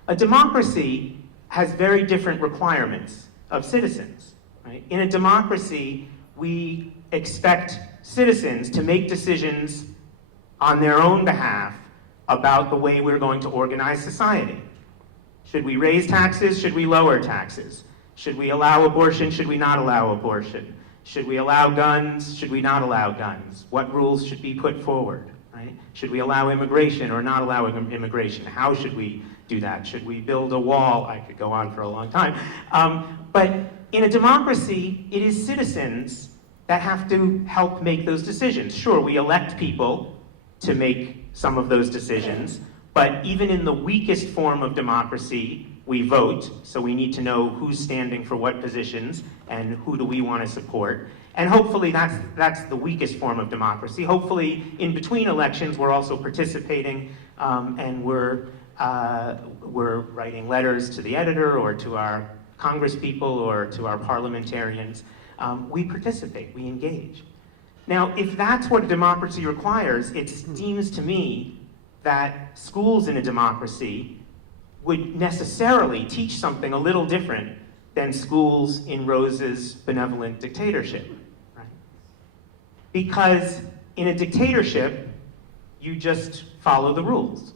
A democracy has very different requirements of citizens. Right? In a democracy, we expect citizens to make decisions on their own behalf about the way we're going to organize society. Should we raise taxes? Should we lower taxes? Should we allow abortion? Should we not allow abortion? Should we allow guns? Should we not allow guns? What rules should be put forward? Right? Should we allow immigration or not allow immigration? How should we do that? Should we build a wall? I could go on for a long time. But in a democracy, it is citizens that have to help make those decisions. Sure, we elect people to make some of those decisions, but even in the weakest form of democracy, we vote, so we need to know who's standing for what positions and who do we want to support. And hopefully that's the weakest form of democracy. Hopefully in between elections we're also participating and we're writing letters to the editor or to our congresspeople or to our parliamentarians. We participate, we engage. Now, if that's what a democracy requires, it seems to me that schools in a democracy would necessarily teach something a little different than schools in Rose's benevolent dictatorship. Right? Because in a dictatorship, you just follow the rules.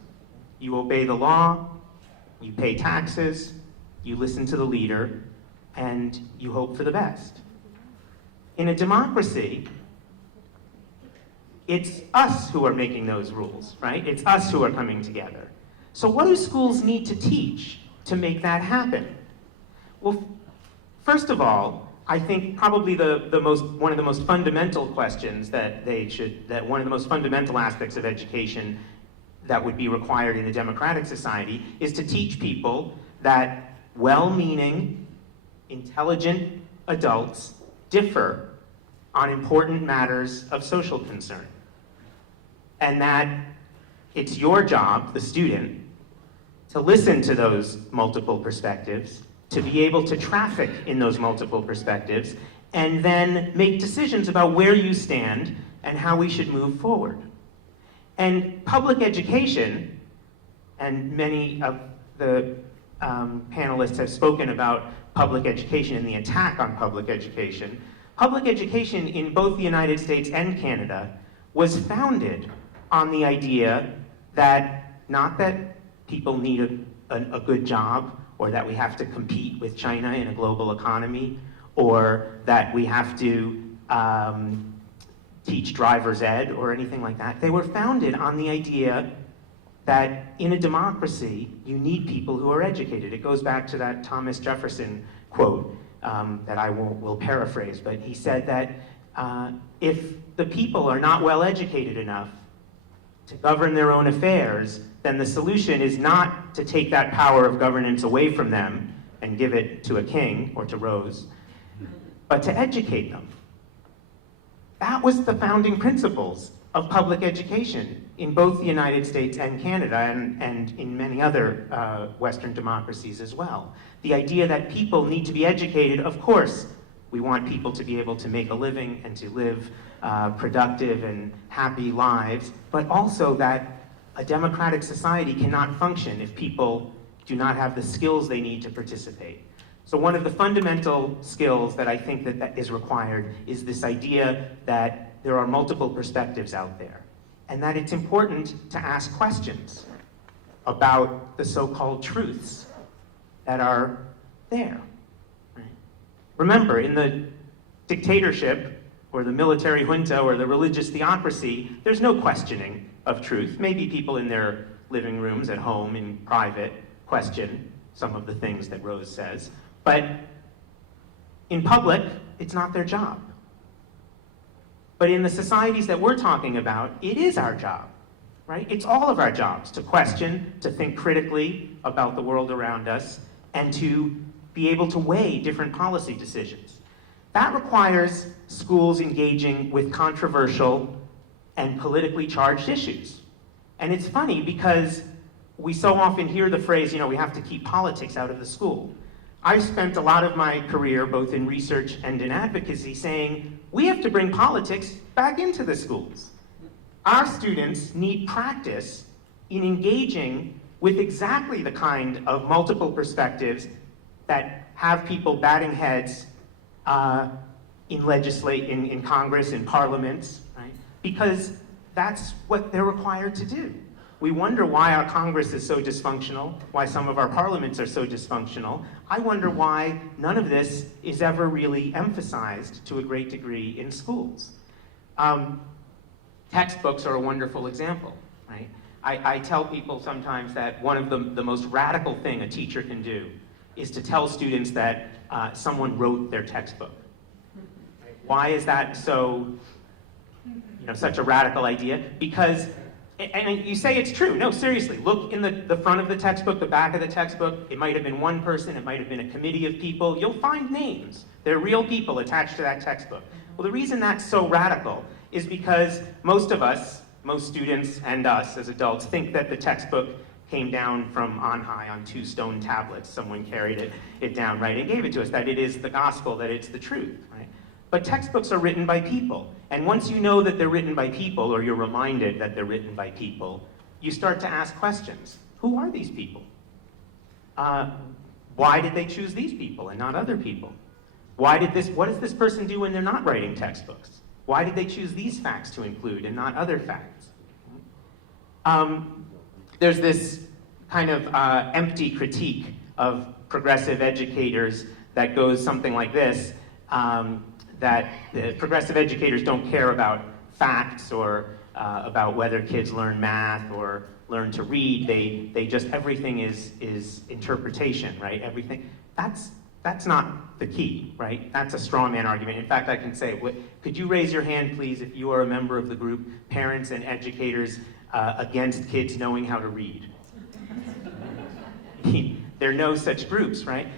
You obey the law, you pay taxes, you listen to the leader, and you hope for the best. In a democracy, it's us who are making those rules, right? It's us who are coming together. So what do schools need to teach to make that happen? Well, first of all, I think probably one of the most fundamental questions that one of the most fundamental aspects of education that would be required in a democratic society is to teach people that well-meaning, intelligent adults differ on important matters of social concern. And that it's your job, the student, to listen to those multiple perspectives, to be able to traffic in those multiple perspectives, and then make decisions about where you stand and how we should move forward. And public education, and many of the panelists have spoken about public education and the attack on public education. Public education in both the United States and Canada was founded on the idea that not that people need a good job, or that we have to compete with China in a global economy, or that we have to teach driver's ed or anything like that. They were founded on the idea that in a democracy, you need people who are educated. It goes back to that Thomas Jefferson quote that I will paraphrase, but he said that if the people are not well educated enough to govern their own affairs, then the solution is not to take that power of governance away from them and give it to a king or to Rose, but to educate them. That was the founding principles of public education in both the United States and Canada, and in many other Western democracies as well. The idea that people need to be educated, of course, we want people to be able to make a living and to live productive and happy lives, but also that a democratic society cannot function if people do not have the skills they need to participate. So one of the fundamental skills that I think that is required is this idea that there are multiple perspectives out there, and that it's important to ask questions about the so-called truths that are there. Right? Remember, in the dictatorship, or the military junta, or the religious theocracy, there's no questioning of truth. Maybe people in their living rooms at home in private question some of the things that Rose says, but in public, it's not their job. But in the societies that we're talking about, it is our job, right? It's all of our jobs to question, to think critically about the world around us, and to be able to weigh different policy decisions. That requires schools engaging with controversial and politically charged issues. And it's funny because we so often hear the phrase, we have to keep politics out of the school. I've spent a lot of my career, both in research and in advocacy, saying we have to bring politics back into the schools. Our students need practice in engaging with exactly the kind of multiple perspectives that have people batting heads in Congress, in parliaments, right? Because that's what they're required to do. We wonder why our Congress is so dysfunctional, why some of our parliaments are so dysfunctional. I wonder why none of this is ever really emphasized to a great degree in schools. Textbooks are a wonderful example, right? I tell people sometimes that one of the most radical thing a teacher can do is to tell students that someone wrote their textbook. Why is that so, such a radical idea? Because, and you say it's true. No, seriously, look in the front of the textbook, the back of the textbook. It might have been one person, it might have been a committee of people. You'll find names. They're real people attached to that textbook. Well, the reason that's so radical is because most of us, most students and us as adults, think that the textbook came down from on high on 2 stone tablets. Someone carried it down, right, and gave it to us, that it is the gospel, that it's the truth, right? But textbooks are written by people. And once you know that they're written by people, or you're reminded that they're written by people, you start to ask questions. Who are these people? Why did they choose these people and not other people? What does this person do when they're not writing textbooks? Why did they choose these facts to include and not other facts? There's this kind of empty critique of progressive educators that goes something like this, that progressive educators don't care about facts or about whether kids learn math or learn to read. They just, everything is interpretation, right? Everything. That's not the key, right? That's a straw man argument. In fact, I can say, could you raise your hand, please, if you are a member of the group, parents and educators against kids knowing how to read? There are no such groups, right?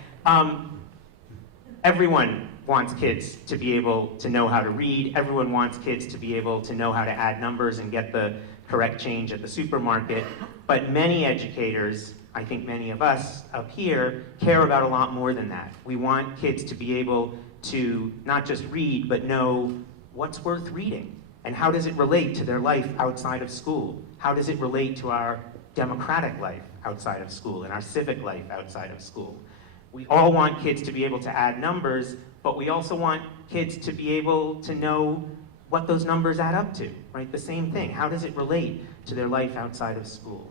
Everyone wants kids to be able to know how to read. Everyone wants kids to be able to know how to add numbers and get the correct change at the supermarket. But many educators, I think many of us up here, care about a lot more than that. We want kids to be able to not just read, but know what's worth reading. And how does it relate to their life outside of school? How does it relate to our democratic life outside of school and our civic life outside of school? We all want kids to be able to add numbers, but we also want kids to be able to know what those numbers add up to, right? The same thing. How does it relate to their life outside of school?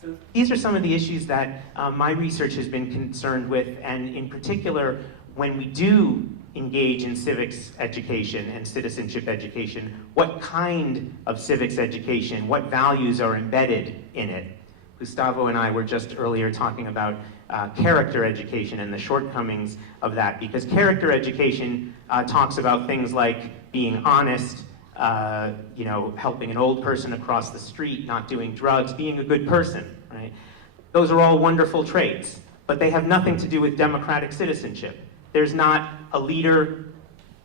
So these are some of the issues that my research has been concerned with, and in particular, when we do engage in civics education and citizenship education, what kind of civics education, what values are embedded in it? Gustavo and I were just earlier talking about character education and the shortcomings of that, because character education talks about things like being honest, helping an old person across the street, not doing drugs, being a good person, right? Those are all wonderful traits, but they have nothing to do with democratic citizenship. There's not a leader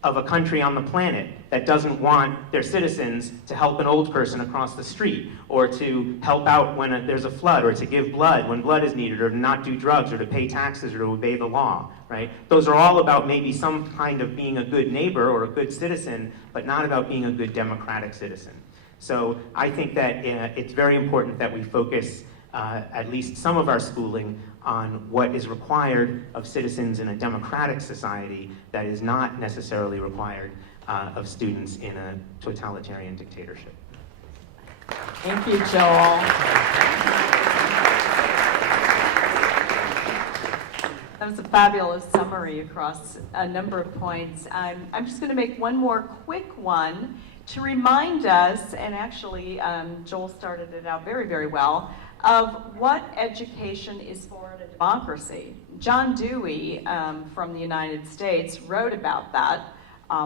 of a country on the planet that doesn't want their citizens to help an old person across the street, or to help out when there's a flood, or to give blood when blood is needed, or to not do drugs, or to pay taxes, or to obey the law, right? Those are all about maybe some kind of being a good neighbor or a good citizen, but not about being a good democratic citizen. So I think that it's very important that we focus at least some of our schooling on what is required of citizens in a democratic society that is not necessarily required of students in a totalitarian dictatorship. Thank you, Joel. That was a fabulous summary across a number of points. I'm just going to make one more quick one to remind us, and actually Joel started it out very, very well, of what education is for in a democracy. John Dewey from the United States wrote about that.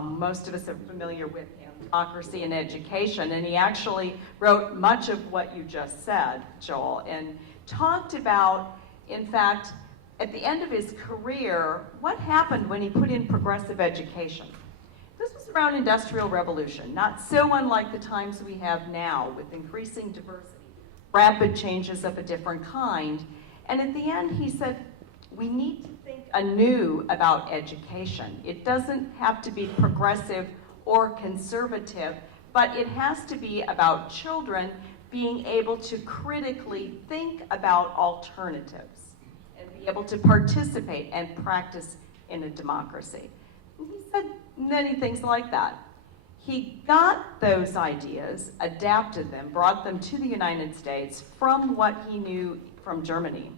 Most of us are familiar with him, Democracy and Education, and he actually wrote much of what you just said, Joel, and talked about, in fact, at the end of his career, what happened when he put in progressive education. This was around Industrial Revolution, not so unlike the times we have now with increasing diversity, rapid changes of a different kind. And at the end, he said, we need to think anew about education. It doesn't have to be progressive or conservative, but it has to be about children being able to critically think about alternatives and be able to participate and practice in a democracy. And he said many things like that. He got those ideas, adapted them, brought them to the United States from what he knew from Germany.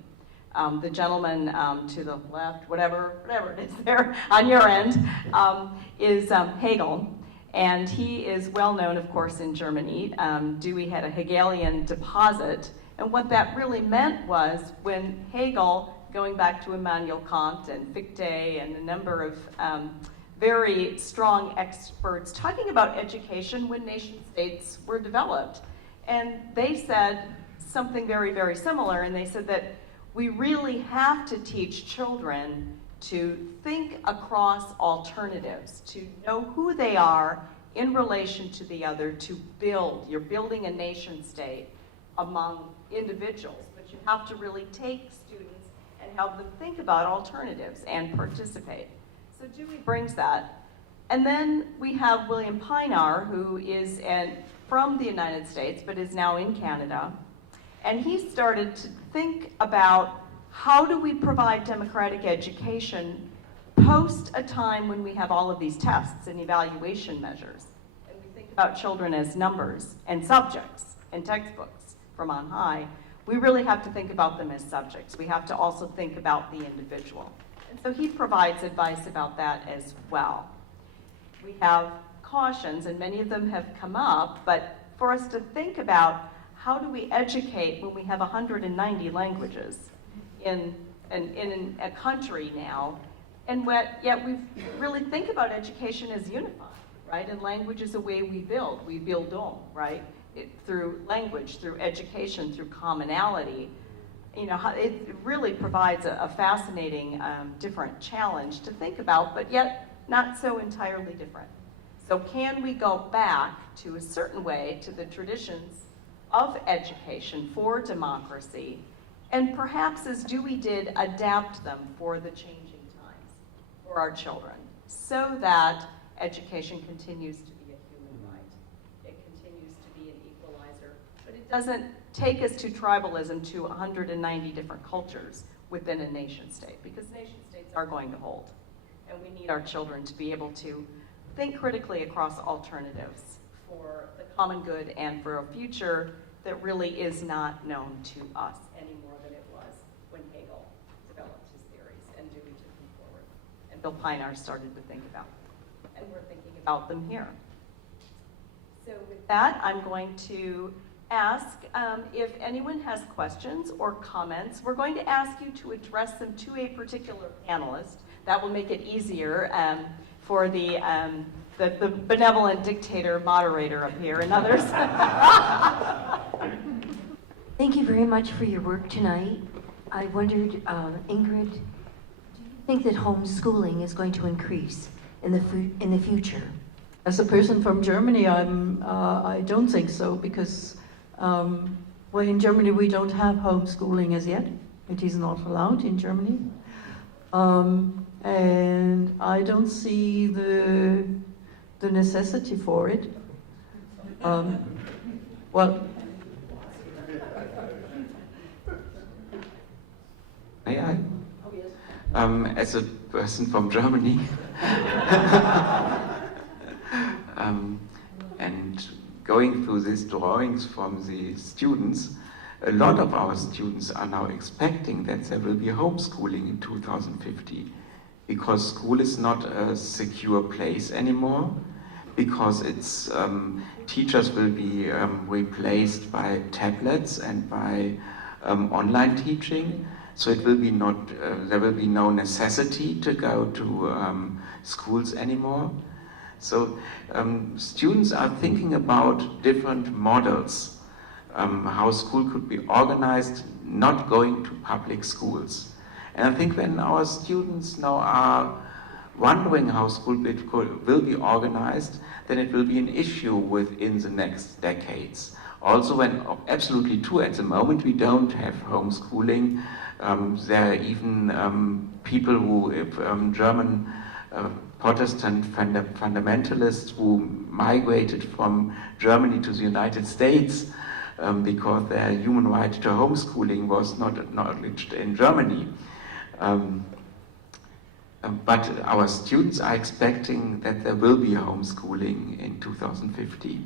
The gentleman to the left, whatever it is there on your end, is Hegel. And he is well known, of course, in Germany. Dewey had a Hegelian deposit. And what that really meant was when Hegel, going back to Immanuel Kant and Fichte and a number of very strong experts talking about education when nation states were developed. And they said something very, very similar, and they said that we really have to teach children to think across alternatives, to know who they are in relation to the other, to build. You're building a nation state among individuals, but you have to really take students and help them think about alternatives and participate. So Dewey brings that. And then we have William Pinar, who is from the United States, but is now in Canada. And he started to think about how do we provide democratic education post a time when we have all of these tests and evaluation measures. And we think about children as numbers and subjects and textbooks from on high. We really have to think about them as subjects. We have to also think about the individual. And so he provides advice about that as well. We have cautions, and many of them have come up, but for us to think about how do we educate when we have 190 languages in a country now, and yet we really think about education as unified, right? And language is a way we build on, right? Through language, through education, through commonality. You know, it really provides a fascinating, different challenge to think about, but yet not so entirely different. So can we go back to a certain way to the traditions of education for democracy, and perhaps as Dewey did, adapt them for the changing times for our children, so that education continues to be a human right. It continues to be an equalizer, but it doesn't take us to tribalism to 190 different cultures within a nation state, because nation states are going to hold. And we need our children to be able to think critically across alternatives for the common good and for a future that really is not known to us any more than it was when Hegel developed his theories and Dewey took them forward. And Bill Pinar started to think about them. And we're thinking about them here. So with that, I'm going to ask if anyone has questions or comments. We're going to ask you to address them to a particular panelist. That will make it easier for the benevolent dictator moderator up here and others. Thank you very much for your work tonight. I wondered, Ingrid, do you think that homeschooling is going to increase in the future? As a person from Germany, I don't think so, because well, in Germany we don't have homeschooling as yet. It is not allowed in Germany. And I don't see the necessity for it. Well, May I? As a person from Germany, and going through these drawings from the students, a lot of our students are now expecting that there will be homeschooling in 2050, because school is not a secure place anymore, because its teachers will be replaced by tablets and by online teaching. So it will be there will be no necessity to go to schools anymore. So students are thinking about different models, how school could be organized, not going to public schools. And I think when our students now are wondering how school will be organized, then it will be an issue within the next decades. Also, when absolutely true, at the moment we don't have homeschooling. There are even people who, German Protestant fundamentalists who migrated from Germany to the United States because their human right to homeschooling was not acknowledged in Germany. But our students are expecting that there will be homeschooling in 2050.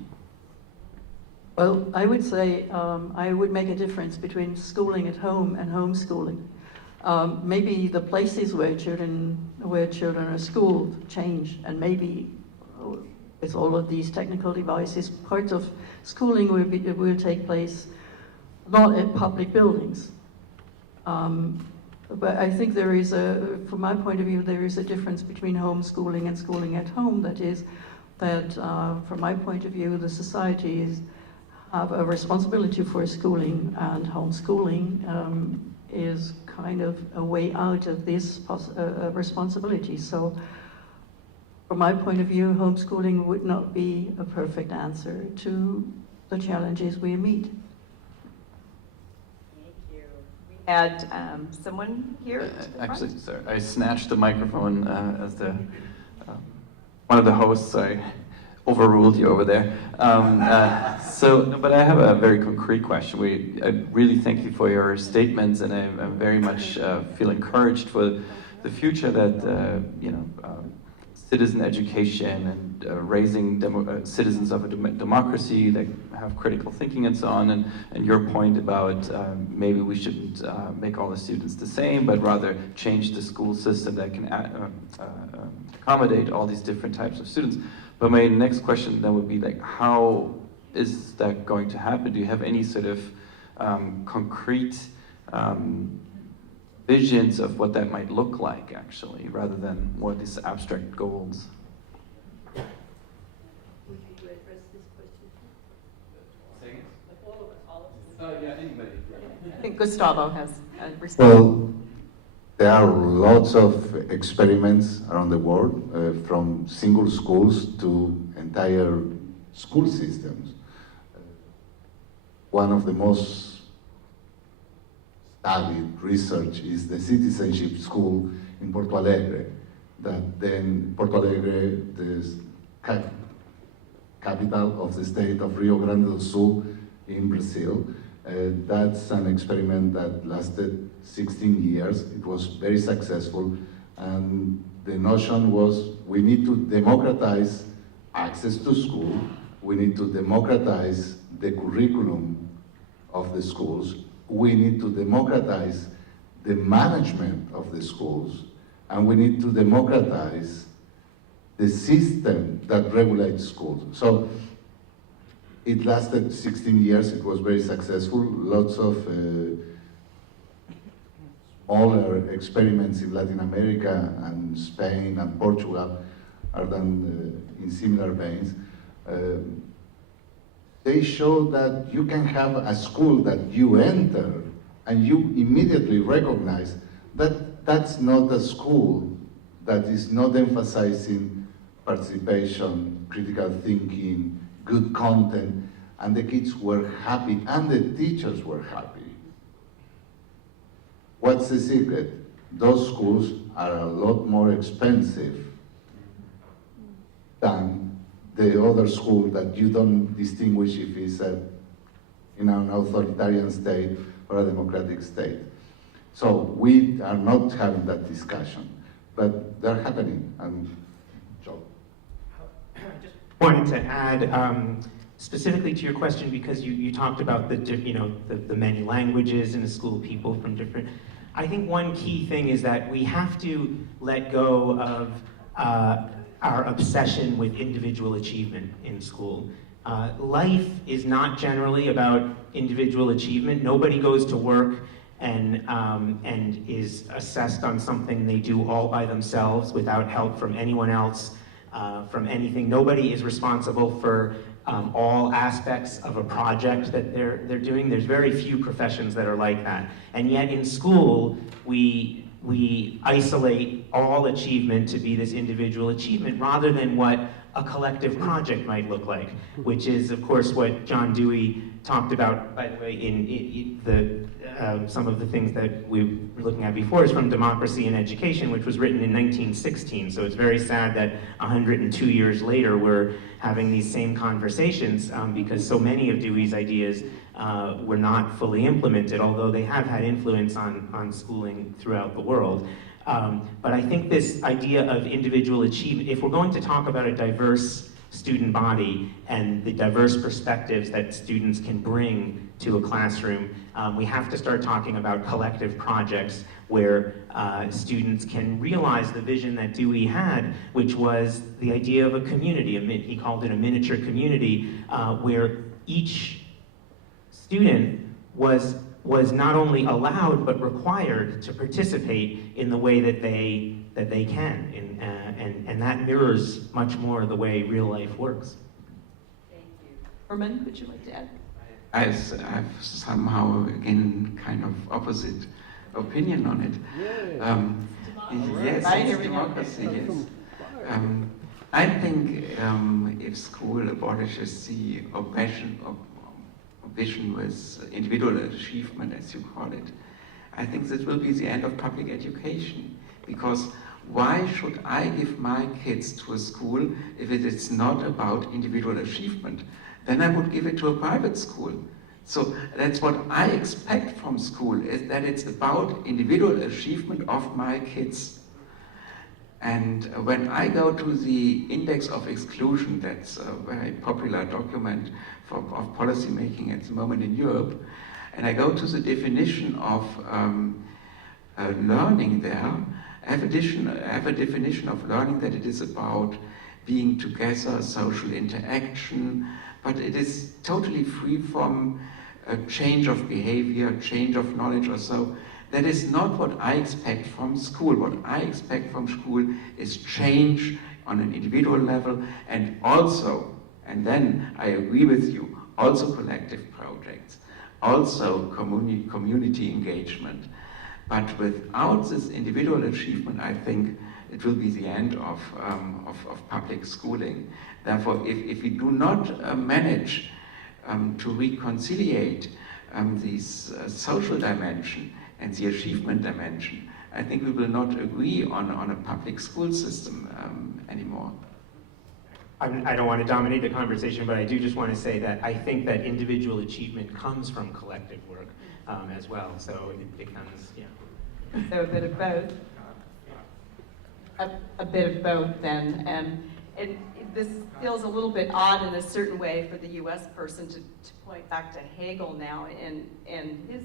well, I would say I would make a difference between schooling at home and homeschooling. Maybe the places where children are schooled change, and maybe with all of these technical devices, part of schooling will take place not in public buildings. But I think there is from my point of view, there is a difference between homeschooling and schooling at home. That is, that from my point of view, the societies have a responsibility for schooling, and homeschooling is kind of a way out of this responsibility. So from my point of view, homeschooling would not be a perfect answer to the challenges we meet. Thank you. We had someone here. Actually, sorry, I snatched the microphone as the one of the hosts, I overruled you over there. But I have a very concrete question. I really thank you for your statements, and I very much feel encouraged for the future that citizen education and raising citizens of a democracy that have critical thinking and so on, and your point about maybe we shouldn't make all the students the same, but rather change the school system that can accommodate all these different types of students. But my next question then would be like, how is that going to happen? Do you have any sort of concrete visions of what that might look like, actually, rather than more these abstract goals? I think Gustavo has a response. Well, there are lots of experiments around the world, from single schools to entire school systems. One of the most studied research is the citizenship school in Porto Alegre, that then Porto Alegre, the capital of the state of Rio Grande do Sul in Brazil. That's an experiment that lasted 16 years. It was very successful, and the notion was we need to democratize access to school, we need to democratize the curriculum of the schools, we need to democratize the management of the schools, and we need to democratize the system that regulates schools. So it lasted 16 years, it was very successful. Lots of smaller experiments in Latin America and Spain and Portugal are done in similar veins. They show that you can have a school that you enter and you immediately recognize that that's not a school that is not emphasizing participation, critical thinking, good content, and the kids were happy and the teachers were happy. What's the secret? Those schools are a lot more expensive than the other school that you don't distinguish if it's in an authoritarian state or a democratic state. So we are not having that discussion, but they're happening. And Joe. Just wanted to add specifically to your question, because you talked about the many languages in a school, people from different. I think one key thing is that we have to let go of our obsession with individual achievement in school. Life is not generally about individual achievement. Nobody goes to work and is assessed on something they do all by themselves without help from anyone else, from anything. Nobody is responsible for all aspects of a project that they're doing. There's very few professions that are like that. And yet in school, we isolate all achievement to be this individual achievement rather than what a collective project might look like, which is, of course, what John Dewey talked about, by the way, in some of the things that we were looking at before is from Democracy in Education, which was written in 1916. So it's very sad that 102 years later we're having these same conversations because so many of Dewey's ideas were not fully implemented, although they have had influence on schooling throughout the world. But I think this idea of individual achievement, if we're going to talk about a diverse student body and the diverse perspectives that students can bring to a classroom, we have to start talking about collective projects where students can realize the vision that Dewey had, which was the idea of a community. He called it a miniature community, where each student was not only allowed but required to participate in the way that they can, and that mirrors much more the way real life works. Thank you. Herman, would you like to add? I have somehow, again, kind of opposite opinion on it. Yes, Right, it's here we go. democracy, yes. I think if school abolishes the vision with individual achievement, as you call it, I think this will be the end of public education, because why should I give my kids to a school if it is not about individual achievement? Then I would give it to a private school. So that's what I expect from school, is that it's about individual achievement of my kids. And when I go to the index of exclusion, that's a very popular document of policy making at the moment in Europe, and I go to the definition of learning there, I have a definition of learning that it is about being together, social interaction, but it is totally free from a change of behavior, change of knowledge or so. That is not what I expect from school. What I expect from school is change on an individual level, and also, and then I agree with you, also collective projects, also community engagement. But without this individual achievement, I think it will be the end of public schooling. Therefore, if we do not manage to reconciliate this social dimension and the achievement dimension, I think we will not agree on a public school system anymore. I don't want to dominate the conversation, but I do just want to say that I think that individual achievement comes from collective work as well. So it becomes, So a bit of both. A bit of both then. And this feels a little bit odd in a certain way for the US person to point back to Hegel now and his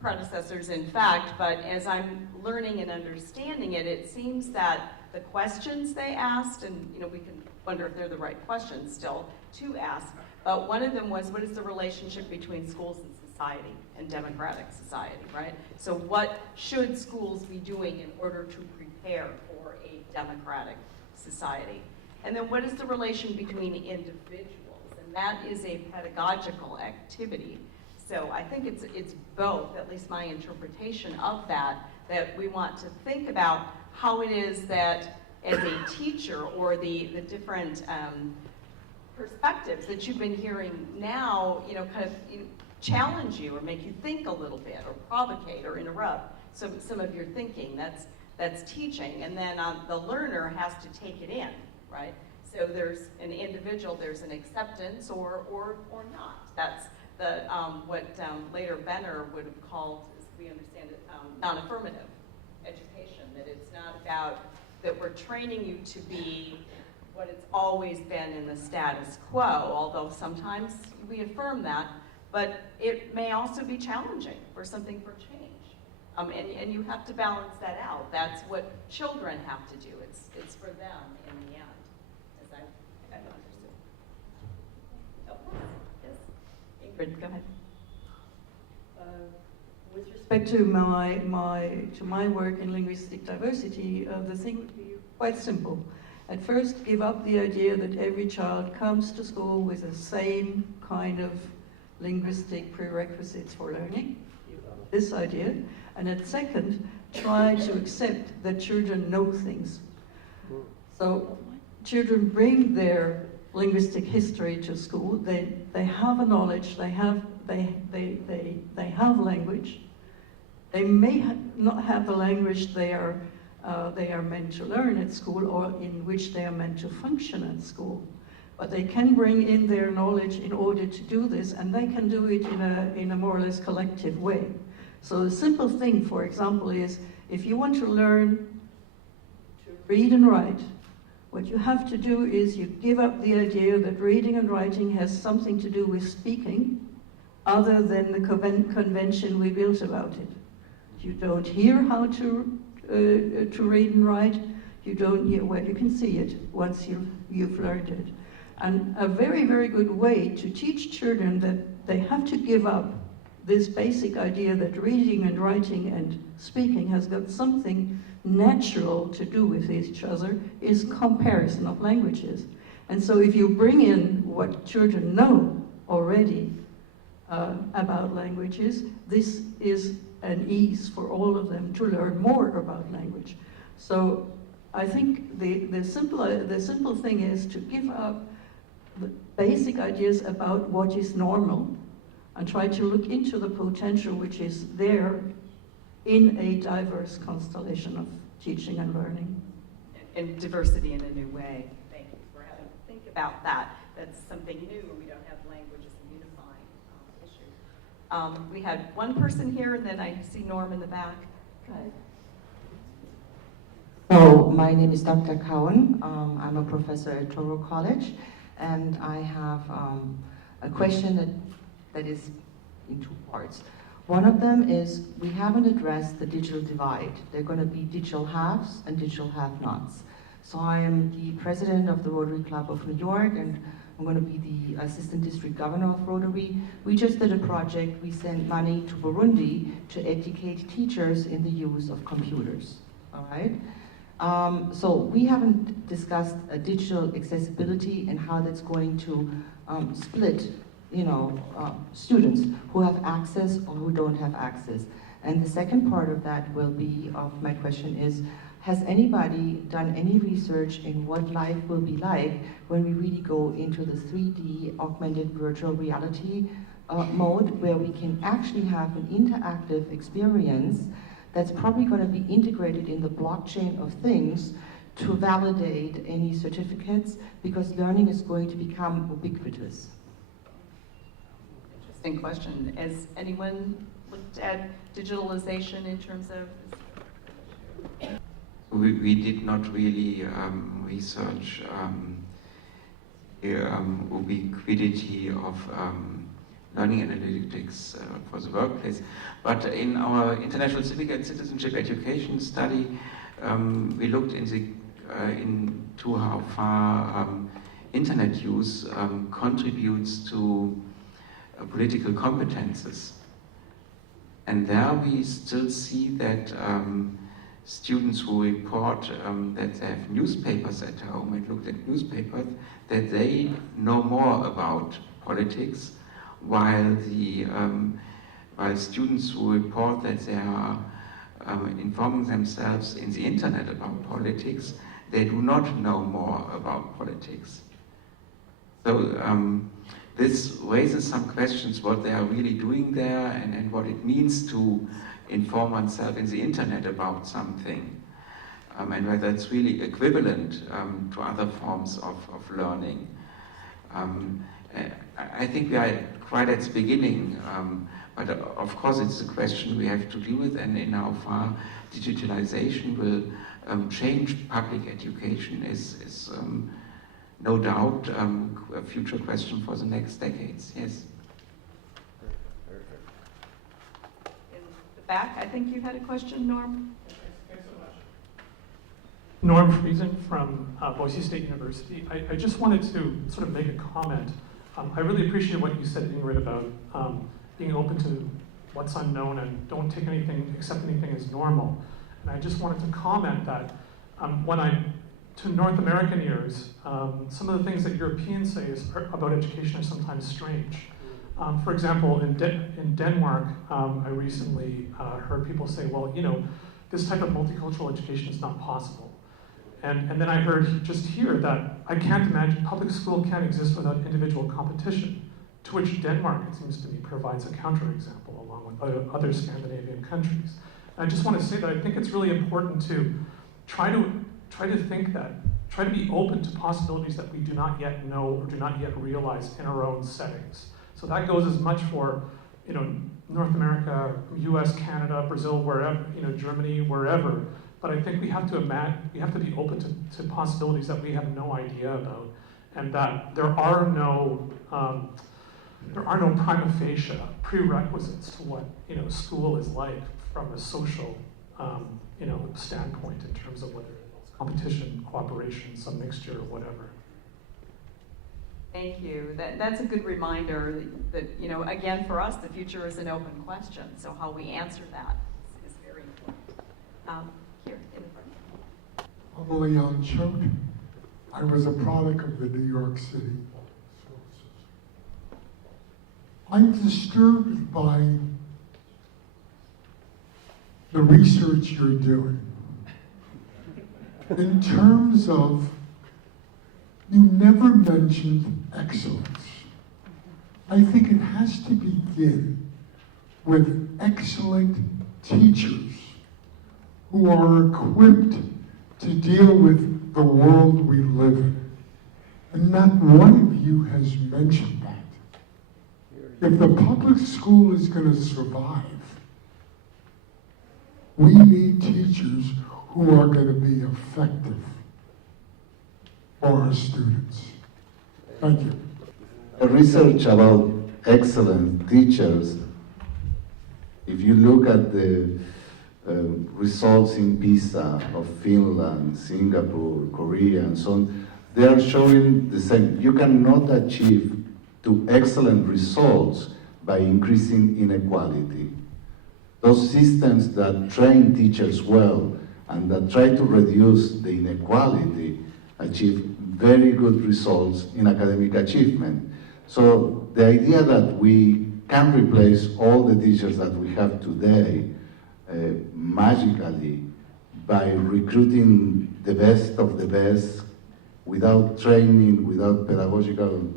predecessors, in fact, but as I'm learning and understanding it, it seems that the questions they asked, and we can wonder if they're the right questions still to ask, but one of them was, what is the relationship between schools and society and democratic society, right? So what should schools be doing in order to prepare for a democratic society? And then what is the relation between individuals? And that is a pedagogical activity. So I think it's both, at least my interpretation of that we want to think about how it is that as a teacher or the different perspectives that you've been hearing now, kind of challenge you or make you think a little bit or provocate or interrupt some of your thinking. That's teaching. And then the learner has to take it in, right? So there's an individual, there's an acceptance or not. That's what later Benner would have called, as we understand it, non-affirmative education. That it's not about that we're training you to be what it's always been in the status quo, although sometimes we affirm that, but it may also be challenging for something for change. And you have to balance that out. That's what children have to do. It's for them in the end, as I've understood. Oh, yes. Ingrid, go ahead. With respect to my work in linguistic diversity, the thing would be quite simple. At first, give up the idea that every child comes to school with the same kind of linguistic prerequisites for learning. This idea. And at second, try to accept that children know things. So children bring their linguistic history to school. They have a knowledge. They have language. They may not have the language they are meant to learn at school or in which they are meant to function at school. But they can bring in their knowledge in order to do this, and they can do it in a more or less collective way. So the simple thing, for example, is if you want to learn to read and write, what you have to do is you give up the idea that reading and writing has something to do with speaking, other than the convention we built about it. You don't hear how to read and write. You don't hear, well, you can see it once you've learned it. And a very, very good way to teach children that they have to give up this basic idea that reading and writing and speaking has got something natural to do with each other is comparison of languages. And so if you bring in what children know already about languages, this is an ease for all of them to learn more about language. So I think the simple thing is to give up the basic ideas about what is normal and try to look into the potential which is there in a diverse constellation of teaching and learning. and diversity in a new way. Thank you for having to think about that. That's something new. We don't have language as a unifying issue. We had one person here, and then I see Norm in the back. Go ahead. So my name is Dr. Cowan. I'm a professor at Touro College, and I have a question that is in two parts. One of them is we haven't addressed the digital divide. There are going to be digital haves and digital have-nots. So I am the president of the Rotary Club of New York, and I'm going to be the assistant district governor of Rotary. We just did a project. We sent money to Burundi to educate teachers in the use of computers. All right? So we haven't discussed digital accessibility and how that's going to split, students who have access or who don't have access. And the second part of that will be, of my question is, has anybody done any research in what life will be like when we really go into the 3D augmented virtual reality mode, where we can actually have an interactive experience that's probably going to be integrated in the blockchain of things to validate any certificates, because learning is going to become ubiquitous. Interesting question. Has anyone looked at digitalization in terms of? We did not really research ubiquity of learning analytics for the workplace. But in our international civic and citizenship education study, we looked into how far internet use contributes to political competences. And there we still see that students who report that they have newspapers at home and looked at newspapers, that they know more about politics, while students who report that they are informing themselves in the internet about politics, they do not know more about politics. So this raises some questions what they are really doing there, and what it means to inform oneself in the internet about something, and whether it's really equivalent to other forms of learning. I think we are quite at the beginning, but of course it's a question we have to deal with, and in how far digitalization will change public education is no doubt a future question for the next decades. Yes. In the back, I think you had a question, Norm. Thanks so much. Norm Friesen from Boise State University. I just wanted to sort of make a comment. I really appreciate what you said, Ingrid, about being open to what's unknown and don't take anything, accept anything as normal. And I just wanted to comment that to North American ears, some of the things that Europeans say about education are sometimes strange. For example, in Denmark, I recently heard people say, well, this type of multicultural education is not possible. And then I heard just here that I can't imagine public school can't exist without individual competition, to which Denmark, it seems to me, provides a counterexample along with other Scandinavian countries. And I just want to say that I think it's really important to try to be open to possibilities that we do not yet know or do not yet realize in our own settings. So that goes as much for, North America, US, Canada, Brazil, wherever, Germany, wherever. But I think we have to be open to possibilities that we have no idea about, and that there are no prima facie prerequisites to what school is like from a social standpoint in terms of whether it's competition, cooperation, some mixture, or whatever. Thank you. That's a good reminder that again, for us, the future is an open question. So how we answer that is very important. Here in the front. I'm a young Choate. I was a product of the New York City sources. I'm disturbed by the research you're doing. In terms of, you never mentioned excellence. I think it has to begin with excellent teachers who are equipped to deal with the world we live in. And not one of you has mentioned that. If the public school is going to survive, we need teachers who are going to be effective for our students. Thank you. Research about excellent teachers, if you look at the results in PISA of Finland, Singapore, Korea, and so on, they are showing the same. You cannot achieve to excellent results by increasing inequality. Those systems that train teachers well and that try to reduce the inequality achieve very good results in academic achievement. So the idea that we can replace all the teachers that we have today magically by recruiting the best of the best without training, without pedagogical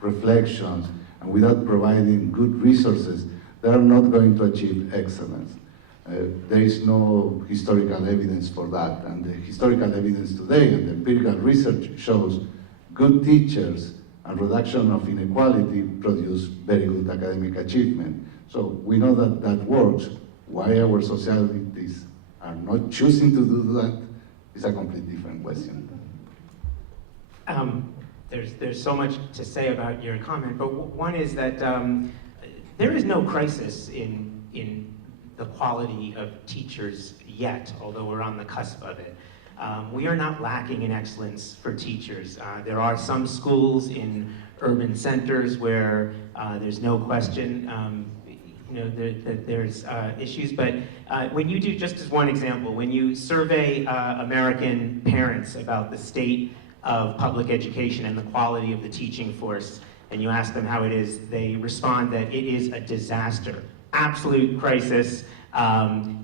reflections, and without providing good resources, they are not going to achieve excellence. There is no historical evidence for that, and the historical evidence today and the empirical research shows good teachers and reduction of inequality produce very good academic achievement. So we know that that works. Why our societies are not choosing to do that is a completely different question. There's so much to say about your comment, but one is that there is no crisis in the quality of teachers yet, although we're on the cusp of it. We are not lacking in excellence for teachers. There are some schools in urban centers where there's no question that there's issues, but when you do, just as one example, when you survey American parents about the state of public education and the quality of the teaching force, and you ask them how it is, they respond that it is a disaster, absolute crisis.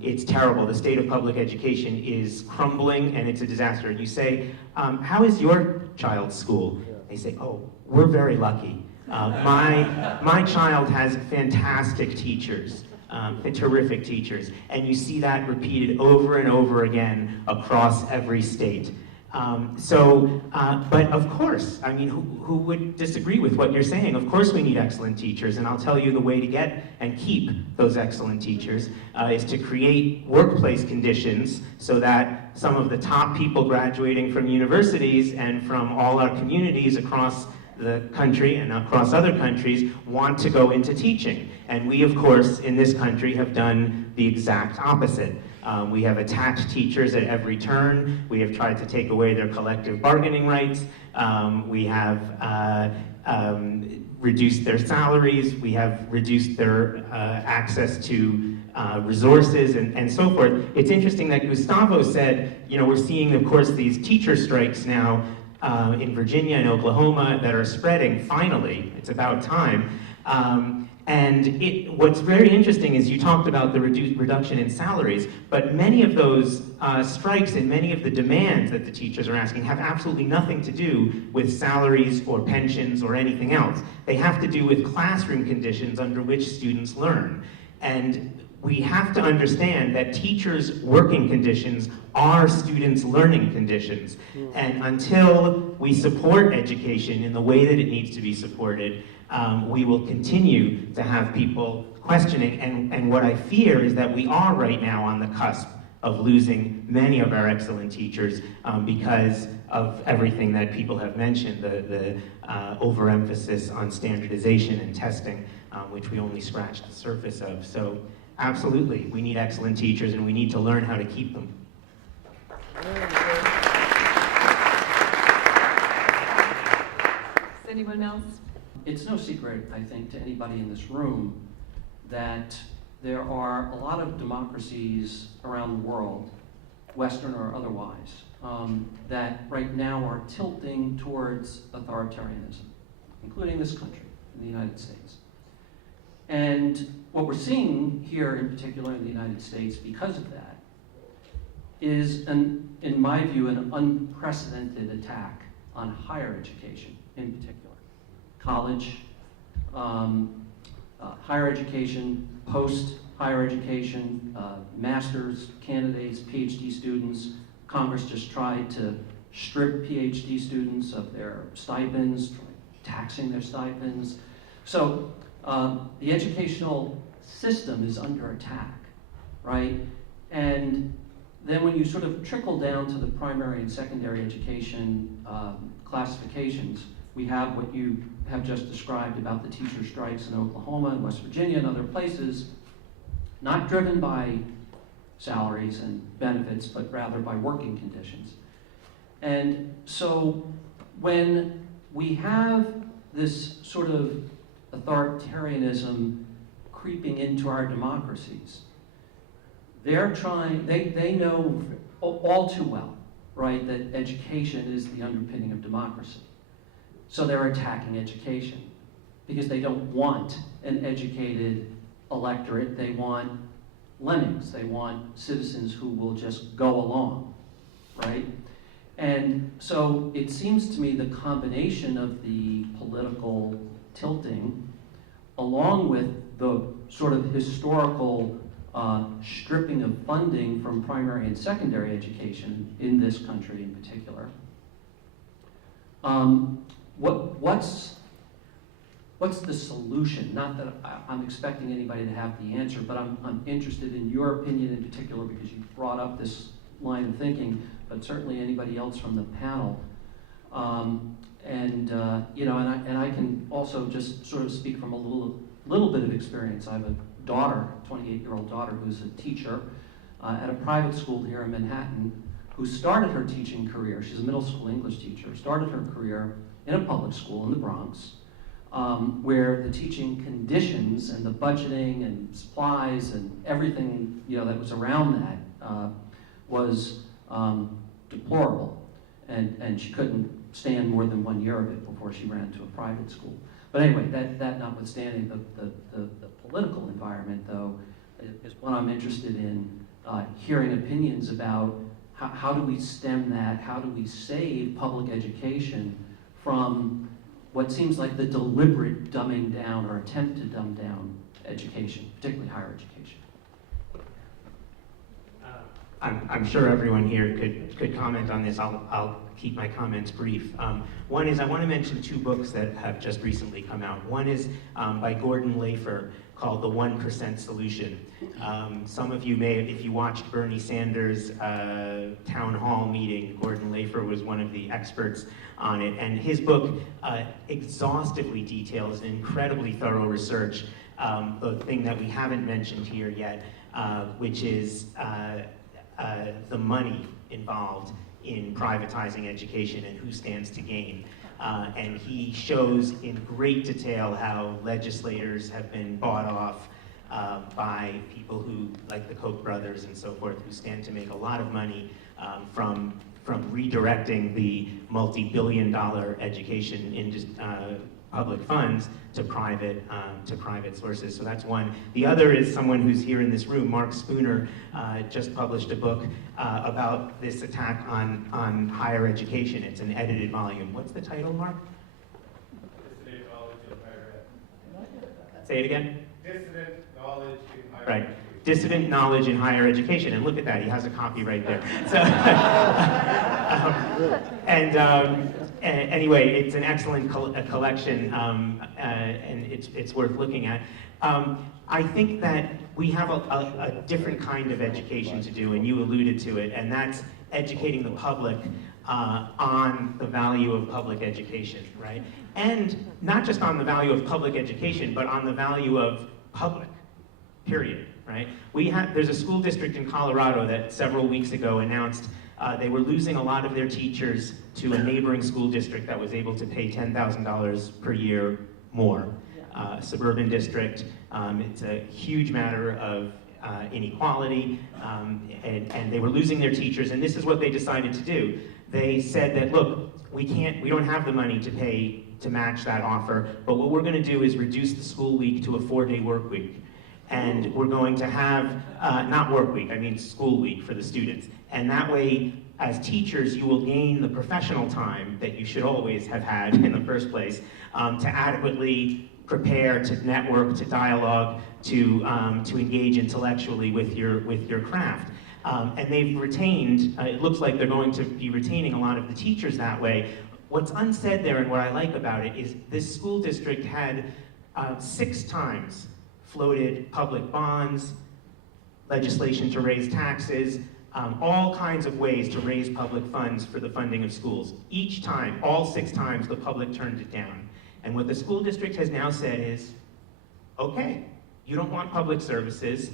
It's terrible. The state of public education is crumbling and it's a disaster. And you say, how is your child's school? They say, oh, we're very lucky. My child has fantastic teachers, terrific teachers. And you see that repeated over and over again across every state. But of course, I mean, who would disagree with what you're saying? Of course we need excellent teachers, and I'll tell you the way to get and keep those excellent teachers is to create workplace conditions so that some of the top people graduating from universities and from all our communities across the country and across other countries want to go into teaching. And we, of course, in this country have done the exact opposite. We have attacked teachers at every turn. We have tried to take away their collective bargaining rights. We have reduced their salaries. We have reduced their access to resources and so forth. It's interesting that Gustavo said, you know, we're seeing, of course, these teacher strikes now in Virginia and Oklahoma that are spreading, finally. It's about time. And what's very interesting is you talked about the reduction in salaries, but many of those strikes and many of the demands that the teachers are asking have absolutely nothing to do with salaries or pensions or anything else. They have to do with classroom conditions under which students learn. And we have to understand that teachers' working conditions are students' learning conditions. And until we support education in the way that it needs to be supported, we will continue to have people questioning, and what I fear is that we are right now on the cusp of losing many of our excellent teachers because of everything that people have mentioned, the overemphasis on standardization and testing, which we only scratched the surface of. So absolutely, we need excellent teachers and we need to learn how to keep them. Does anyone else? It's no secret, I think, to anybody in this room that there are a lot of democracies around the world, Western or otherwise, that right now are tilting towards authoritarianism, including this country, the United States. And what we're seeing here, in particular in the United States, because of that, is, in my view, an unprecedented attack on higher education in particular. College, higher education, post-higher education, master's candidates, PhD students, Congress just tried to strip PhD students of their stipends, taxing their stipends. So the educational system is under attack, right? And then when you sort of trickle down to the primary and secondary education classifications, we have what you have just described about the teacher strikes in Oklahoma and West Virginia and other places, not driven by salaries and benefits, but rather by working conditions. And so when we have this sort of authoritarianism creeping into our democracies, they're trying, they know all too well, right, that education is the underpinning of democracy. So they're attacking education because they don't want an educated electorate. They want lemmings. They want citizens who will just go along, right? And so it seems to me the combination of the political tilting along with the sort of historical stripping of funding from primary and secondary education in this country in particular. What's the solution? Not that I'm expecting anybody to have the answer, but I'm interested in your opinion in particular because you brought up this line of thinking, but certainly anybody else from the panel. You know, and I can also just sort of speak from a little bit of experience. I have a daughter, a 28-year-old daughter, who's a teacher at a private school here in Manhattan, who started her teaching career. She's a middle school English teacher. Started her career in a public school in the Bronx, where the teaching conditions and the budgeting and supplies and everything, you know, that was around that was deplorable, and she couldn't stand more than 1 year of it before she ran to a private school. But anyway, that notwithstanding, the political environment, though, is what I'm interested in hearing opinions about. How do we stem that? How do we save public education from what seems like the deliberate dumbing down or attempt to dumb down education, particularly higher education? I'm sure everyone here could comment on this. I'll keep my comments brief. One is I want to mention two books that have just recently come out. One is by Gordon Lafer called The 1% Solution. Some of you may have, if you watched Bernie Sanders' town hall meeting, Gordon Lafer was one of the experts on it. And his book exhaustively details incredibly thorough research, the thing that we haven't mentioned here yet, which is the money involved in privatizing education and who stands to gain. And he shows in great detail how legislators have been bought off by people who, like the Koch brothers and so forth, who stand to make a lot of money from redirecting the multi-billion-dollar education public funds to private sources. So that's one. The other is someone who's here in this room. Mark Spooner just published a book about this attack on higher education. It's an edited volume. What's the title, Mark? Dissident Knowledge in Higher Ed. Say it again. Dissident Knowledge in Higher Right. Education. Dissident Knowledge in Higher Education, and look at that, he has a copy right there. So, anyway, it's an excellent collection, and it's worth looking at. I think that we have a different kind of education to do, and you alluded to it, and that's educating the public on the value of public education, right? And not just on the value of public education, but on the value of public, period. Right? There's a school district in Colorado that several weeks ago announced they were losing a lot of their teachers to a neighboring school district that was able to pay $10,000 per year more. Suburban district. It's a huge matter of inequality, and they were losing their teachers, and this is what they decided to do. They said that, look, we don't have the money to match that offer, but what we're going to do is reduce the school week to a 4-day work week. And we're going to have, not work week, I mean school week for the students. And that way, as teachers, you will gain the professional time that you should always have had in the first place to adequately prepare, to network, to dialogue, to engage intellectually with your craft. And they've retained, it looks like they're going to be retaining a lot of the teachers that way. What's unsaid there and what I like about it is this school district had 6 times floated public bonds, legislation to raise taxes, all kinds of ways to raise public funds for the funding of schools. Each time, all 6 times, the public turned it down. And what the school district has now said is, okay, you don't want public services,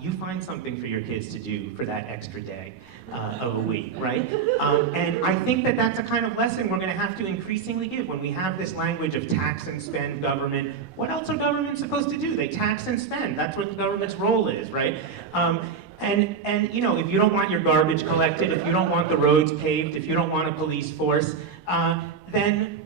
you find something for your kids to do for that extra day of a week, right? And I think that that's a kind of lesson we're going to have to increasingly give when we have this language of tax and spend government. What else are governments supposed to do? They tax and spend. That's what the government's role is, right? And you know, if you don't want your garbage collected, if you don't want the roads paved, if you don't want a police force, then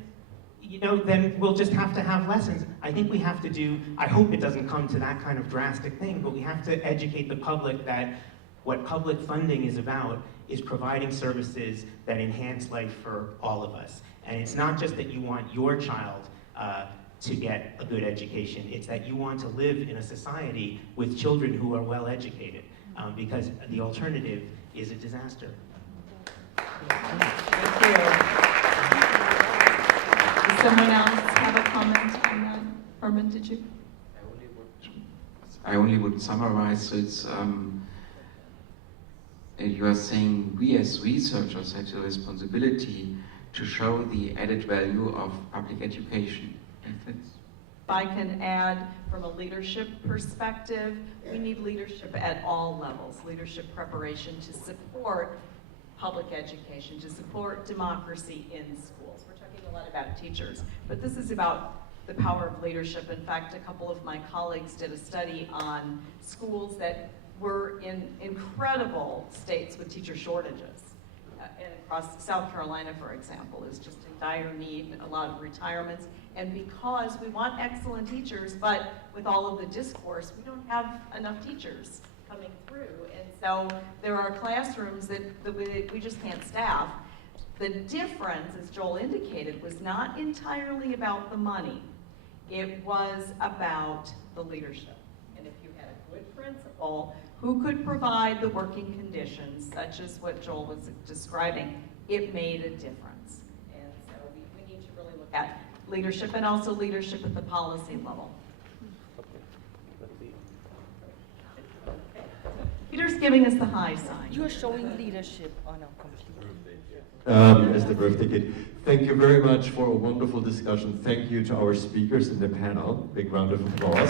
we'll just have to have lessons. I think we have to do, I hope it doesn't come to that kind of drastic thing, but we have to educate the public that what public funding is about is providing services that enhance life for all of us. And it's not just that you want your child to get a good education, it's that you want to live in a society with children who are well educated, because the alternative is a disaster. Thank you. Does someone else have a comment on that? Herman, did you? I only would summarize it's, you are saying we as researchers have the responsibility to show the added value of public education. If I can add from a leadership perspective, we need leadership at all levels, leadership preparation to support public education, to support democracy in schools. We're talking a lot about teachers, but this is about the power of leadership. In fact, a couple of my colleagues did a study on schools that were in incredible states with teacher shortages. And across South Carolina, for example, is just in dire need, a lot of retirements. And because we want excellent teachers, but with all of the discourse, we don't have enough teachers coming through. And so there are classrooms that we just can't staff. The difference, as Joel indicated, was not entirely about the money. It was about the leadership. And if you had a good principal who could provide the working conditions, such as what Joel was describing, it made a difference. And so we need to really look at leadership and also leadership at the policy level. Peter's giving us the high sign. You are showing leadership on a computer. As the birthday kid. Thank you very much for a wonderful discussion. Thank you to our speakers in the panel. Big round of applause.